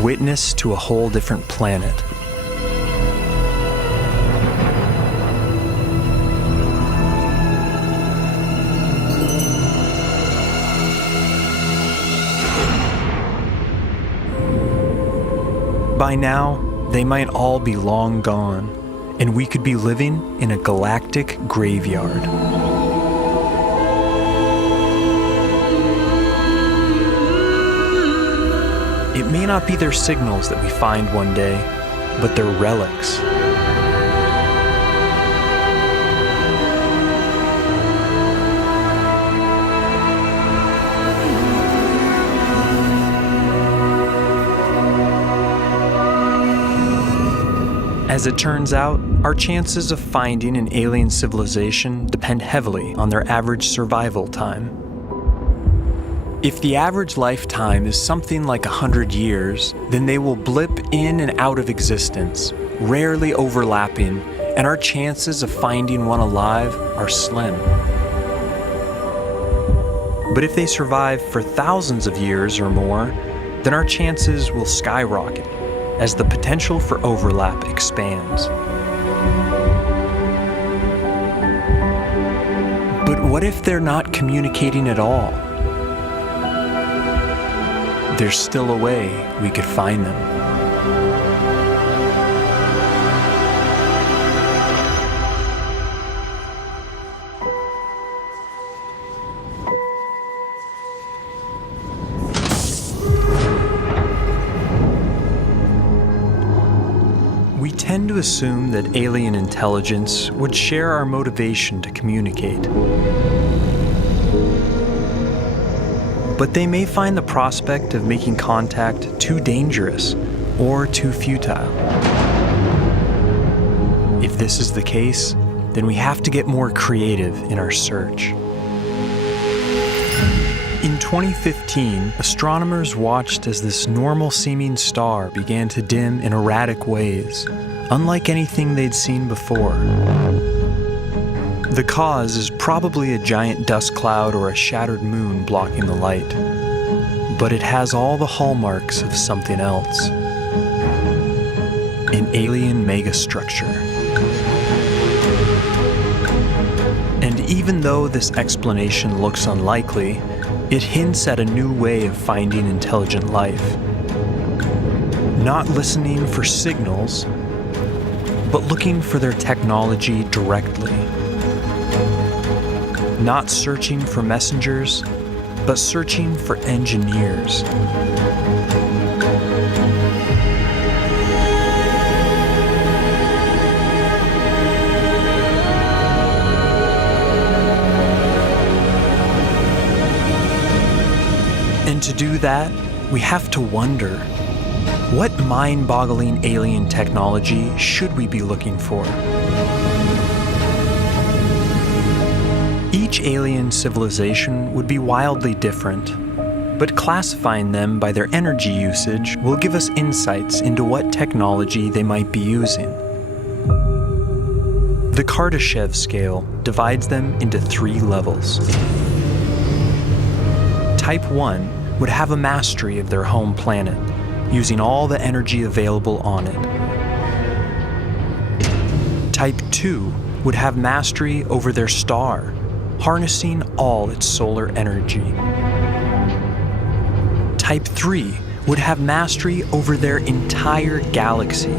witness to a whole different planet. By now, they might all be long gone, and we could be living in a galactic graveyard. It may not be their signals that we find one day, but their relics. As it turns out, our chances of finding an alien civilization depend heavily on their average survival time. If the average lifetime is something like 100 years, then they will blip in and out of existence, rarely overlapping, and our chances of finding one alive are slim. But if they survive for thousands of years or more, then our chances will skyrocket as the potential for overlap expands. But what if they're not communicating at all? There's still a way we could find them. We tend to assume that alien intelligence would share our motivation to communicate. But they may find the prospect of making contact too dangerous or too futile. If this is the case, then we have to get more creative in our search. In 2015, astronomers watched as this normal-seeming star began to dim in erratic ways, unlike anything they'd seen before. The cause is probably a giant dust cloud or a shattered moon blocking the light, but it has all the hallmarks of something else. An alien megastructure. And even though this explanation looks unlikely, it hints at a new way of finding intelligent life. Not listening for signals, but looking for their technology directly. Not searching for messengers, but searching for engineers. And to do that, we have to wonder, what mind-boggling alien technology should we be looking for? Each alien civilization would be wildly different, but classifying them by their energy usage will give us insights into what technology they might be using. The Kardashev scale divides them into 3 levels. Type 1 would have a mastery of their home planet, using all the energy available on it. Type 2 would have mastery over their star, harnessing all its solar energy. Type 3 would have mastery over their entire galaxy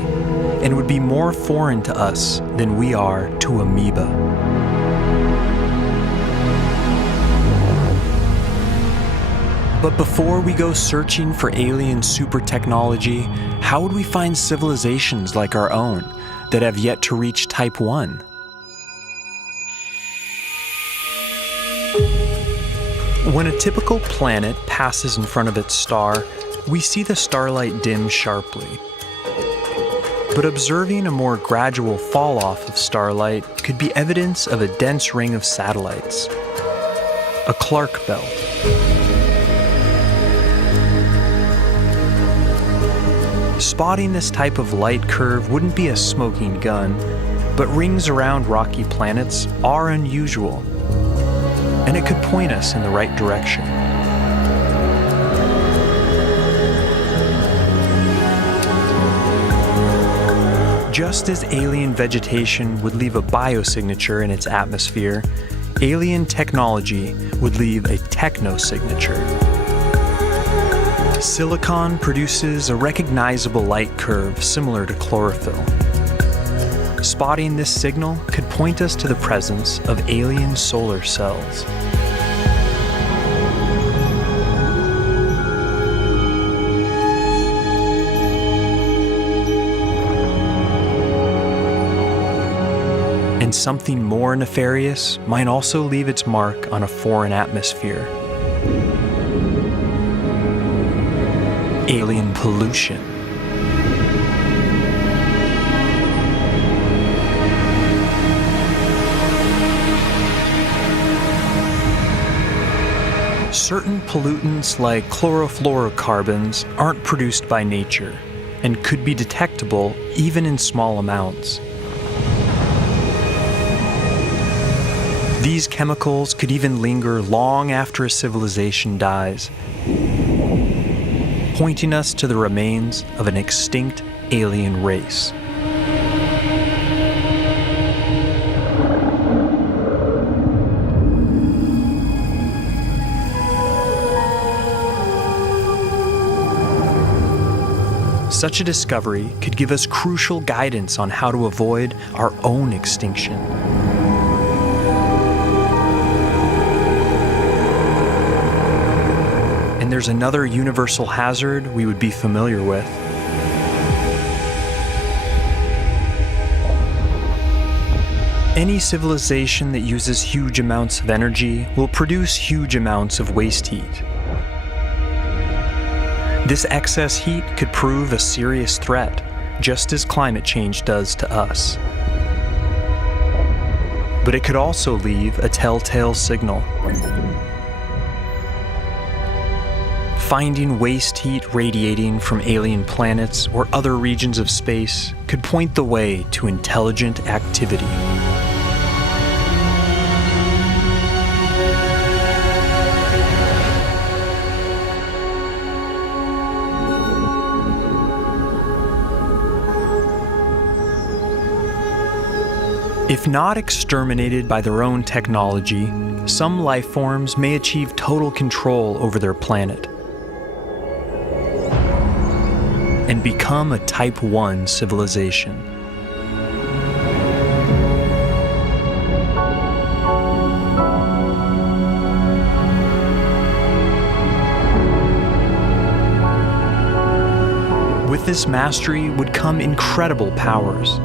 and would be more foreign to us than we are to amoeba. But before we go searching for alien super technology, how would we find civilizations like our own that have yet to reach Type 1? When a typical planet passes in front of its star, we see the starlight dim sharply. But observing a more gradual fall-off of starlight could be evidence of a dense ring of satellites, a Clark belt. Spotting this type of light curve wouldn't be a smoking gun, but rings around rocky planets are unusual, and it could point us in the right direction. Just as alien vegetation would leave a biosignature in its atmosphere, alien technology would leave a technosignature. Silicon produces a recognizable light curve similar to chlorophyll. Spotting this signal could point us to the presence of alien solar cells. And something more nefarious might also leave its mark on a foreign atmosphere. Alien pollution. Certain pollutants like chlorofluorocarbons aren't produced by nature and could be detectable even in small amounts. These chemicals could even linger long after a civilization dies, pointing us to the remains of an extinct alien race. Such a discovery could give us crucial guidance on how to avoid our own extinction. And there's another universal hazard we would be familiar with. Any civilization that uses huge amounts of energy will produce huge amounts of waste heat. This excess heat could prove a serious threat, just as climate change does to us. But it could also leave a telltale signal. Finding waste heat radiating from alien planets or other regions of space could point the way to intelligent activity. If not exterminated by their own technology, some life forms may achieve total control over their planet and become a Type 1 civilization. With this mastery would come incredible powers.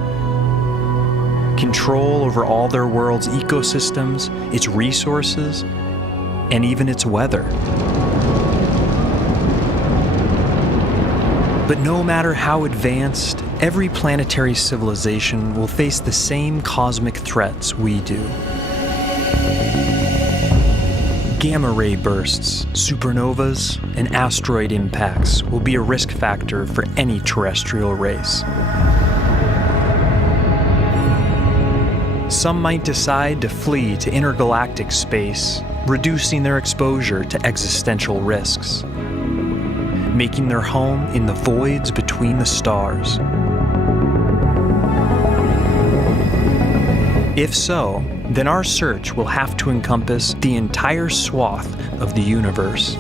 Control over all their world's ecosystems, its resources, and even its weather. But no matter how advanced, every planetary civilization will face the same cosmic threats we do. Gamma ray bursts, supernovas, and asteroid impacts will be a risk factor for any terrestrial race. Some might decide to flee to intergalactic space, reducing their exposure to existential risks, making their home in the voids between the stars. If so, then our search will have to encompass the entire swath of the universe.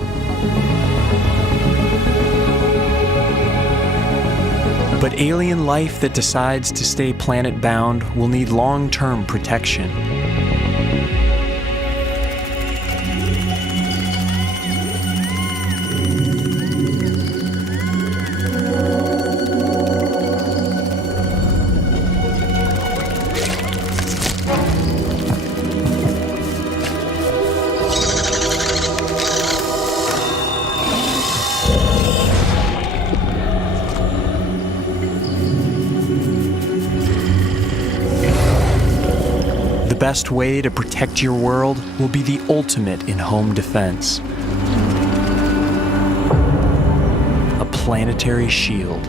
But alien life that decides to stay planet-bound will need long-term protection. The best way to protect your world will be the ultimate in home defense. A planetary shield.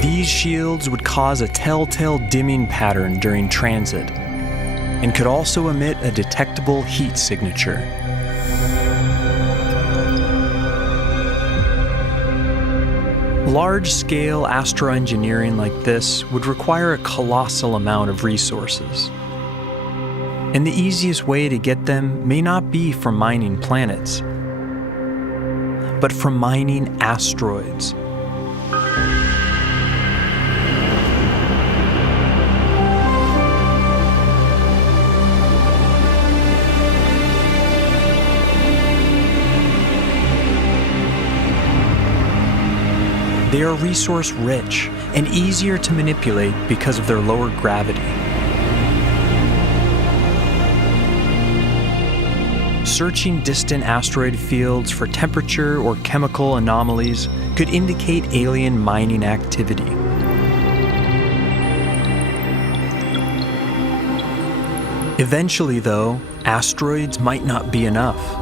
These shields would cause a telltale dimming pattern during transit, and could also emit a detectable heat signature. Large-scale astroengineering like this would require a colossal amount of resources. And the easiest way to get them may not be from mining planets, but from mining asteroids. They are resource-rich and easier to manipulate because of their lower gravity. Searching distant asteroid fields for temperature or chemical anomalies could indicate alien mining activity. Eventually, though, asteroids might not be enough.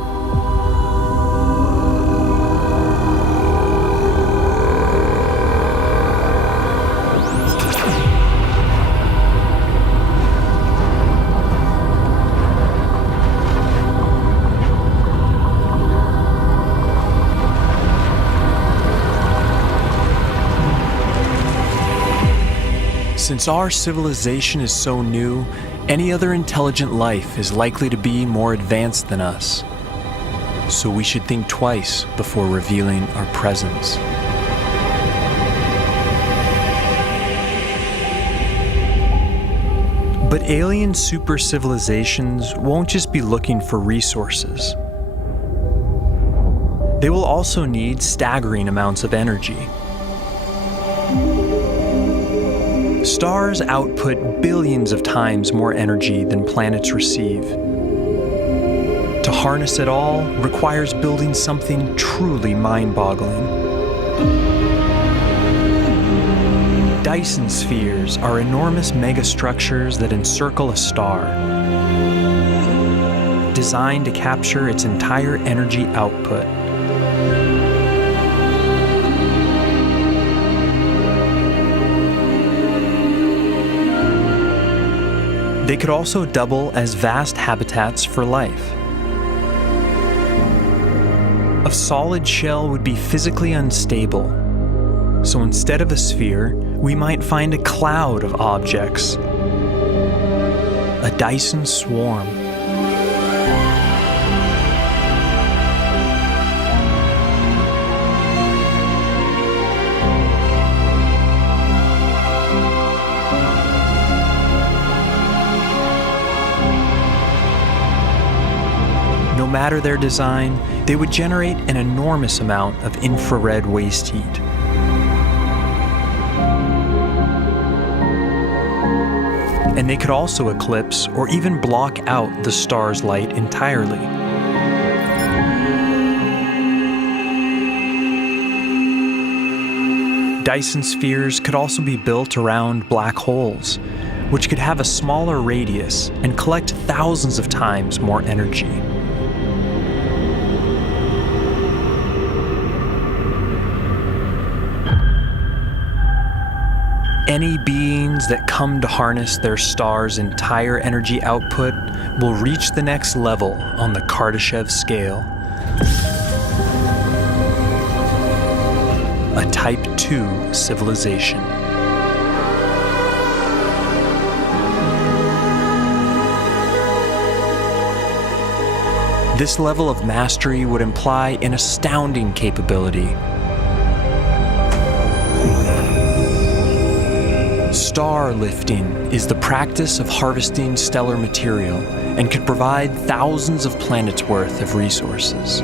Since our civilization is so new, any other intelligent life is likely to be more advanced than us. So we should think twice before revealing our presence. But alien super civilizations won't just be looking for resources. They will also need staggering amounts of energy. Stars output billions of times more energy than planets receive. To harness it all requires building something truly mind-boggling. Dyson spheres are enormous megastructures that encircle a star, designed to capture its entire energy output. They could also double as vast habitats for life. A solid shell would be physically unstable, so instead of a sphere, we might find a cloud of objects, a Dyson swarm. No matter their design, they would generate an enormous amount of infrared waste heat. And they could also eclipse or even block out the star's light entirely. Dyson spheres could also be built around black holes, which could have a smaller radius and collect thousands of times more energy. Any beings that come to harness their star's entire energy output will reach the next level on the Kardashev scale. A Type 2 civilization. This level of mastery would imply an astounding capability. Star lifting is the practice of harvesting stellar material and could provide thousands of planets' worth of resources.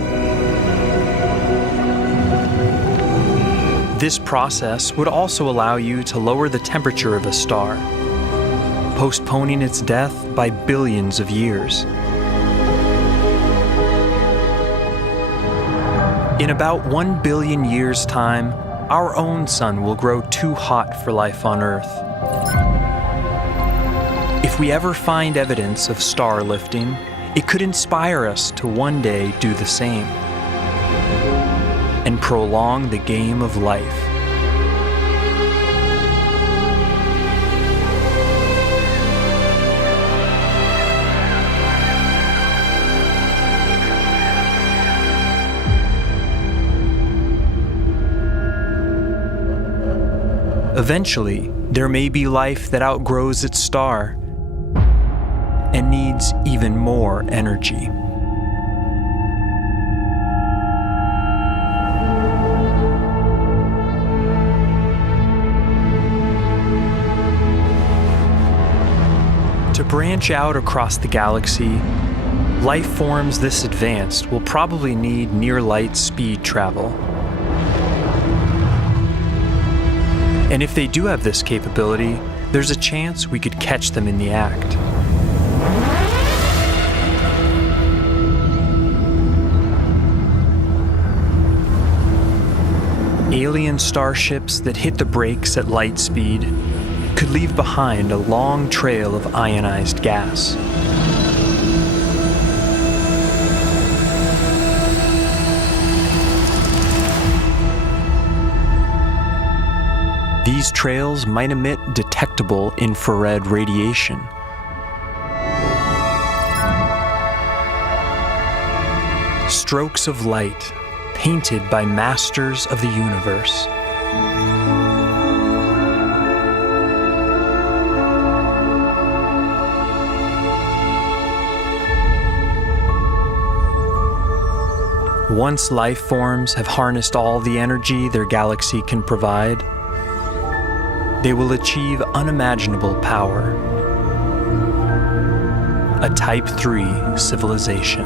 This process would also allow you to lower the temperature of a star, postponing its death by billions of years. In about 1 billion years' time, our own sun will grow too hot for life on Earth. If we ever find evidence of star lifting, it could inspire us to one day do the same and prolong the game of life. Eventually, there may be life that outgrows its star and needs even more energy. To branch out across the galaxy, life forms this advanced will probably need near-light speed travel. And if they do have this capability, there's a chance we could catch them in the act. Alien starships that hit the brakes at light speed could leave behind a long trail of ionized gas. These trails might emit detectable infrared radiation. Strokes of light, painted by masters of the universe. Once life forms have harnessed all the energy their galaxy can provide, they will achieve unimaginable power. A Type 3 civilization.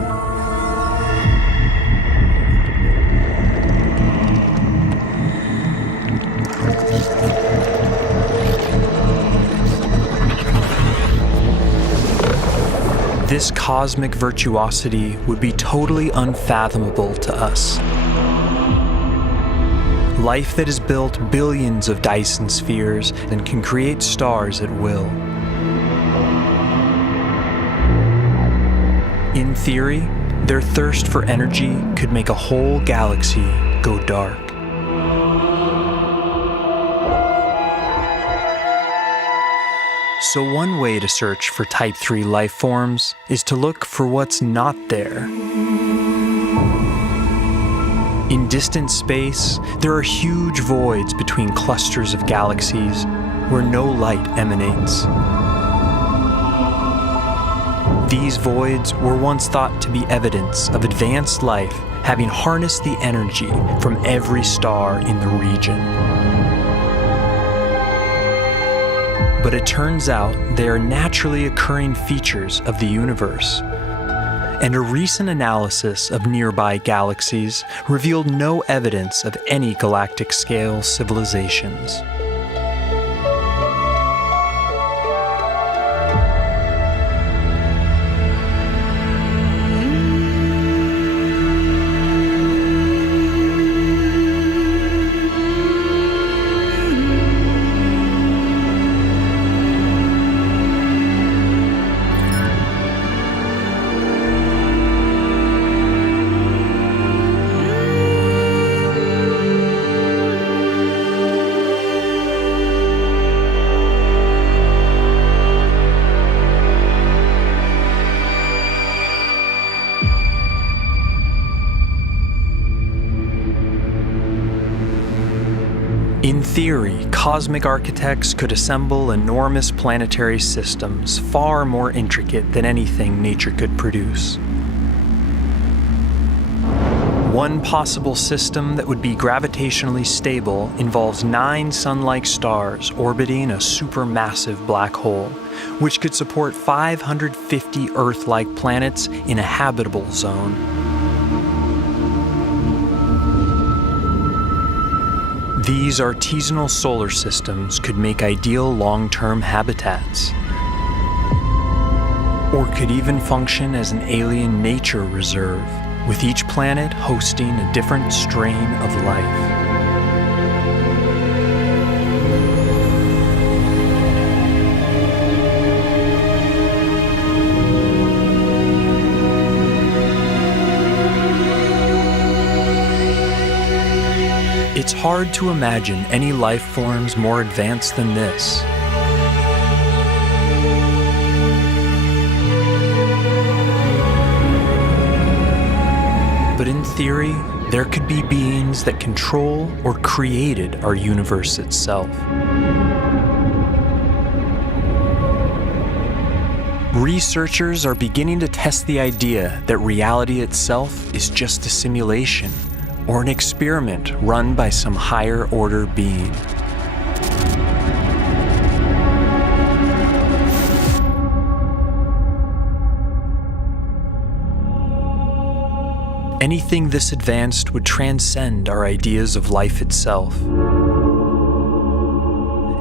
This cosmic virtuosity would be totally unfathomable to us. Life that has built billions of Dyson spheres and can create stars at will. In theory, their thirst for energy could make a whole galaxy go dark. So one way to search for Type 3 life forms is to look for what's not there. In distant space, there are huge voids between clusters of galaxies where no light emanates. These voids were once thought to be evidence of advanced life having harnessed the energy from every star in the region. But it turns out they are naturally occurring features of the universe. And a recent analysis of nearby galaxies revealed no evidence of any galactic-scale civilizations. theory, cosmic architects could assemble enormous planetary systems far more intricate than anything nature could produce. One possible system that would be gravitationally stable involves 9 sun-like stars orbiting a supermassive black hole, which could support 550 Earth-like planets in a habitable zone. These artisanal solar systems could make ideal long-term habitats, or could even function as an alien nature reserve, with each planet hosting a different strain of life. It's hard to imagine any life forms more advanced than this. But in theory, there could be beings that control or created our universe itself. Researchers are beginning to test the idea that reality itself is just a simulation or an experiment run by some higher order being. Anything this advanced would transcend our ideas of life itself,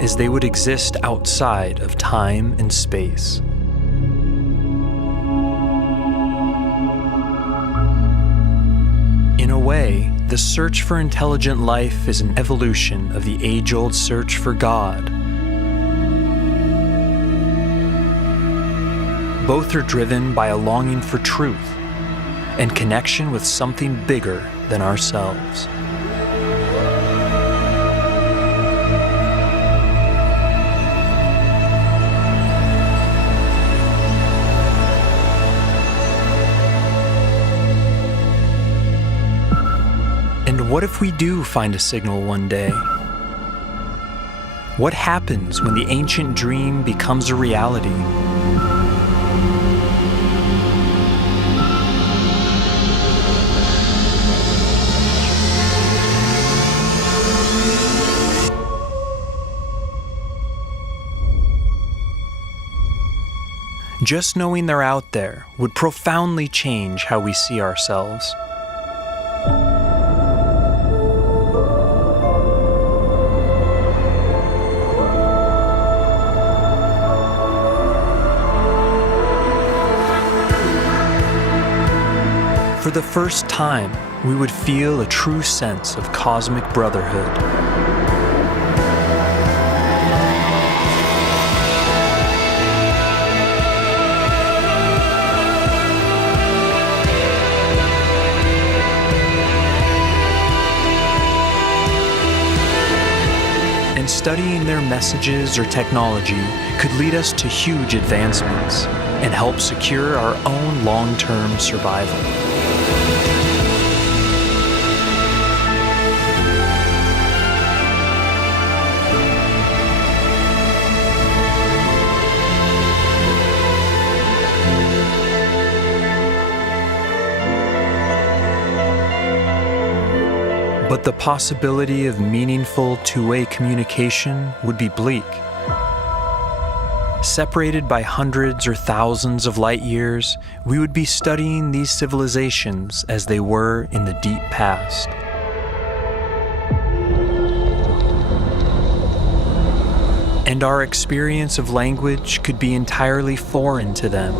as they would exist outside of time and space. In a way, the search for intelligent life is an evolution of the age-old search for God. Both are driven by a longing for truth and connection with something bigger than ourselves. And what if we do find a signal one day? What happens when the ancient dream becomes a reality? Just knowing they're out there would profoundly change how we see ourselves. For the first time, we would feel a true sense of cosmic brotherhood. Studying their messages or technology could lead us to huge advancements and help secure our own long-term survival. But the possibility of meaningful two-way communication would be bleak. Separated by hundreds or thousands of light years, we would be studying these civilizations as they were in the deep past. And our experience of language could be entirely foreign to them.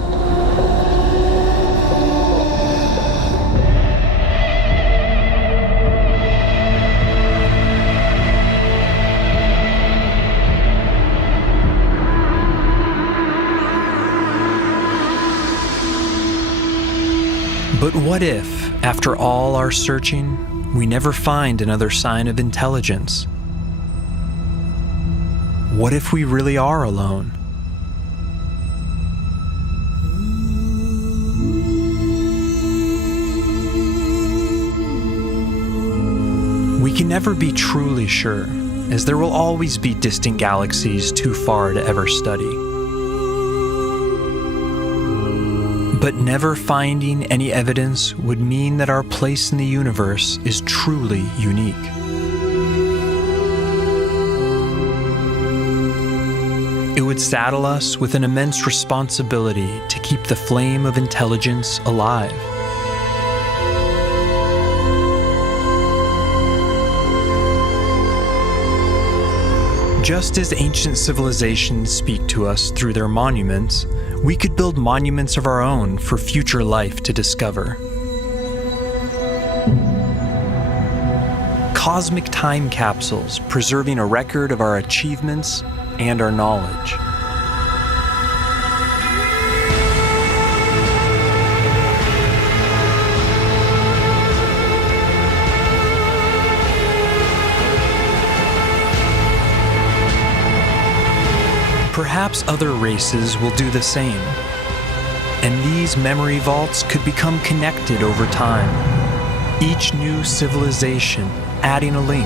But what if, after all our searching, we never find another sign of intelligence? What if we really are alone? We can never be truly sure, as there will always be distant galaxies too far to ever study. But never finding any evidence would mean that our place in the universe is truly unique. It would saddle us with an immense responsibility to keep the flame of intelligence alive. Just as ancient civilizations speak to us through their monuments, we could build monuments of our own for future life to discover. Cosmic time capsules preserving a record of our achievements and our knowledge. Perhaps other races will do the same, and these memory vaults could become connected over time, each new civilization adding a link.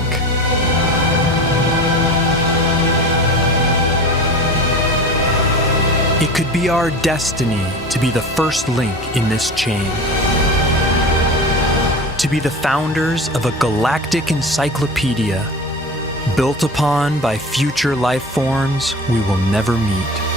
It could be our destiny to be the first link in this chain, to be the founders of a galactic encyclopedia built upon by future life forms we will never meet.